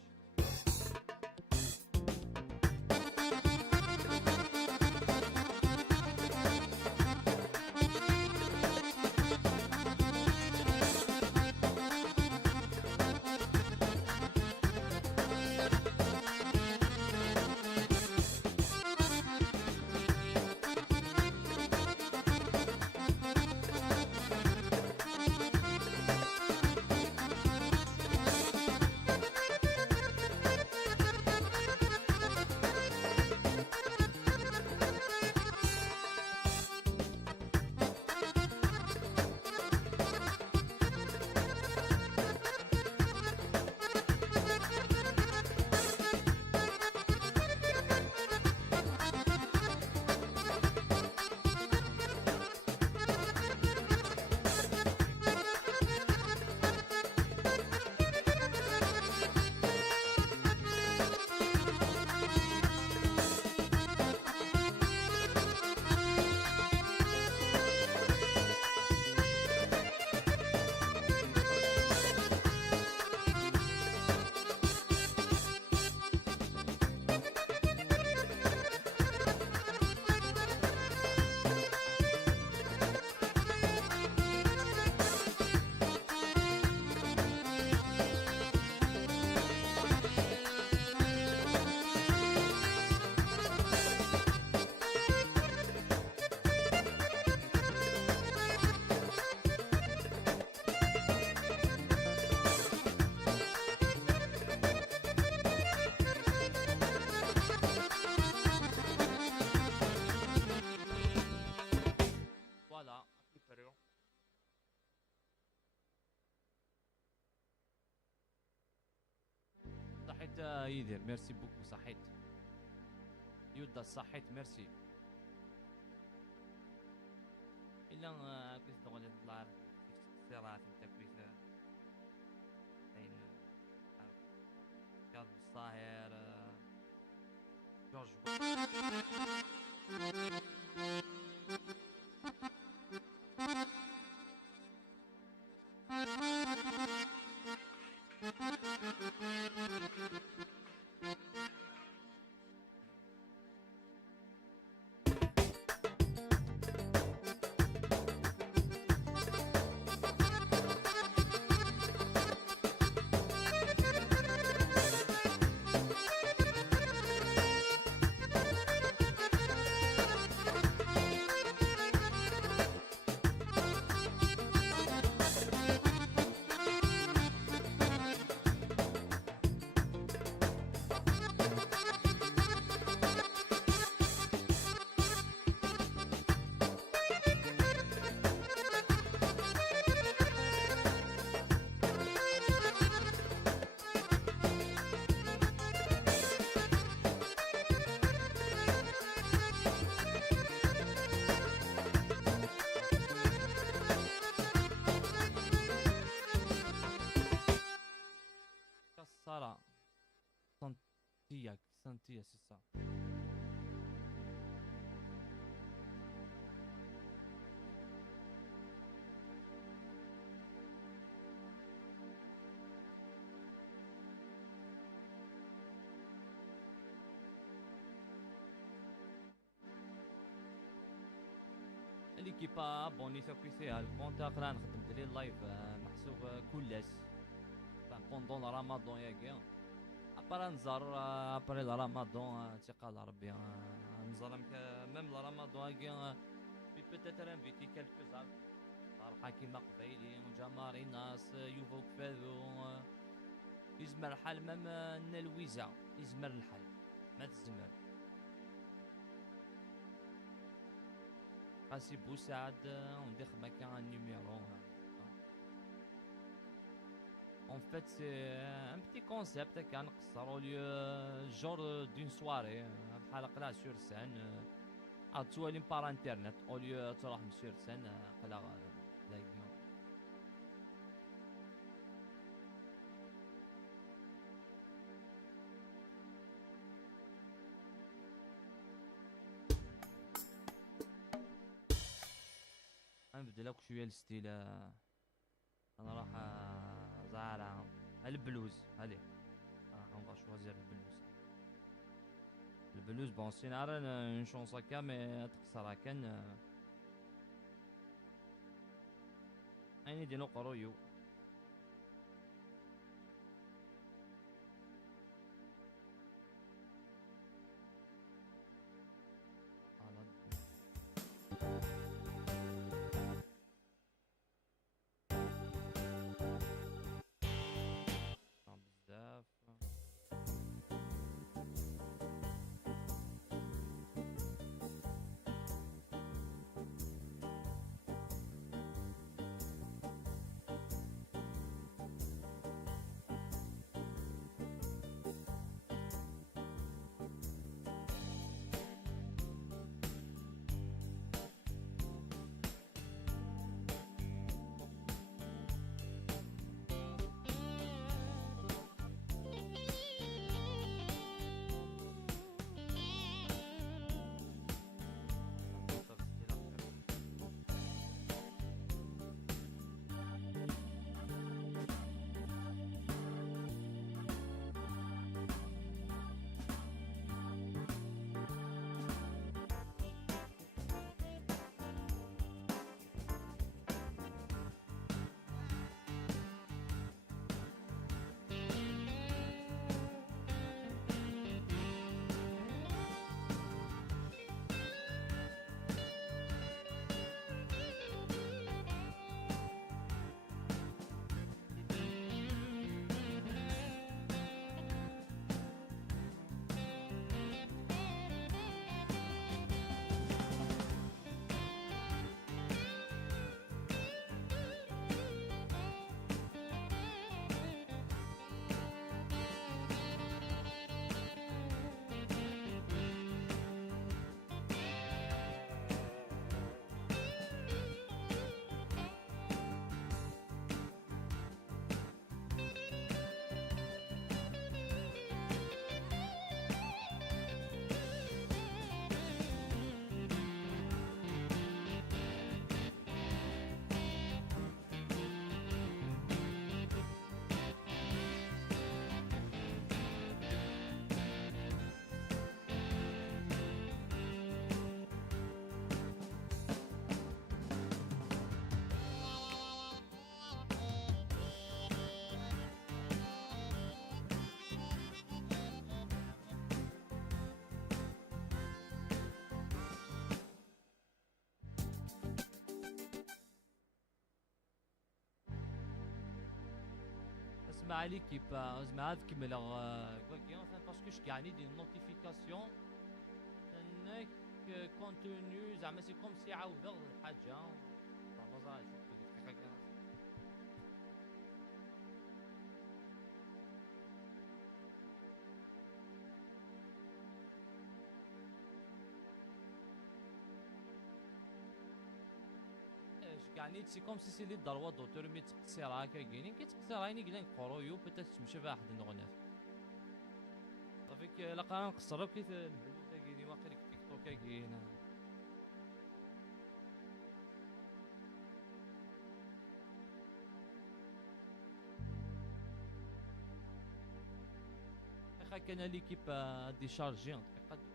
فوالا كيفريو. صحيت يدير ميرسي بوكو صحيت يودا صحيت ميرسي. إلا كنت تقول الله سيرات انت كويس بين كاظم الصاهر جورج كسارة سنتيا سنتيا سيسا. ليكيبا بوني سوكيسي الكونت اخرى نخدم لي اللايف محسوب كلش بوندون رمضان ياكي ابرا نزار ابري رمضان تيقال ربي نزار ميم رمضان ياكي في بوتيتر انفيتي كالكو زار صراحة كيما قبايلي وجماري ناس يوفو كفاذو يزمر الحال مام لويزا يزمر الحال ما تزمر. خاصي بوسعد وندير مكان النيميرو. En fait, c'est un petit concept qui نقصر au lieu genre d'une soirée بحال قلع sur scène توالي بار انترنت au lieu تروح sur scène قلع لايك. نبدل لك شويه الستيل. انا راح زعر البلوز هذه. On va choisir البلوز. البلوز بون سي نعرف اون شونس هكا مي تخسر كان ايني دي نقرويو. بزاف اسمع ليكيب اسمع تكمل باسكو شكعني دي نوتيفيكاسيون انك كونتوني زعما سي كوم سي عاودوا الحاجه بازار يعني سي كوم سي لي ضروا دوتور مي تقصير هكا كاينين كيتقصير عيني كاين قرويو بيتيت تمشي فيها واحد النغنات صافيك لا قرا نقصرو كيف البلوز كاينين واقيلا تيك توك كاين اخا كان ليكيب ديشارجي قد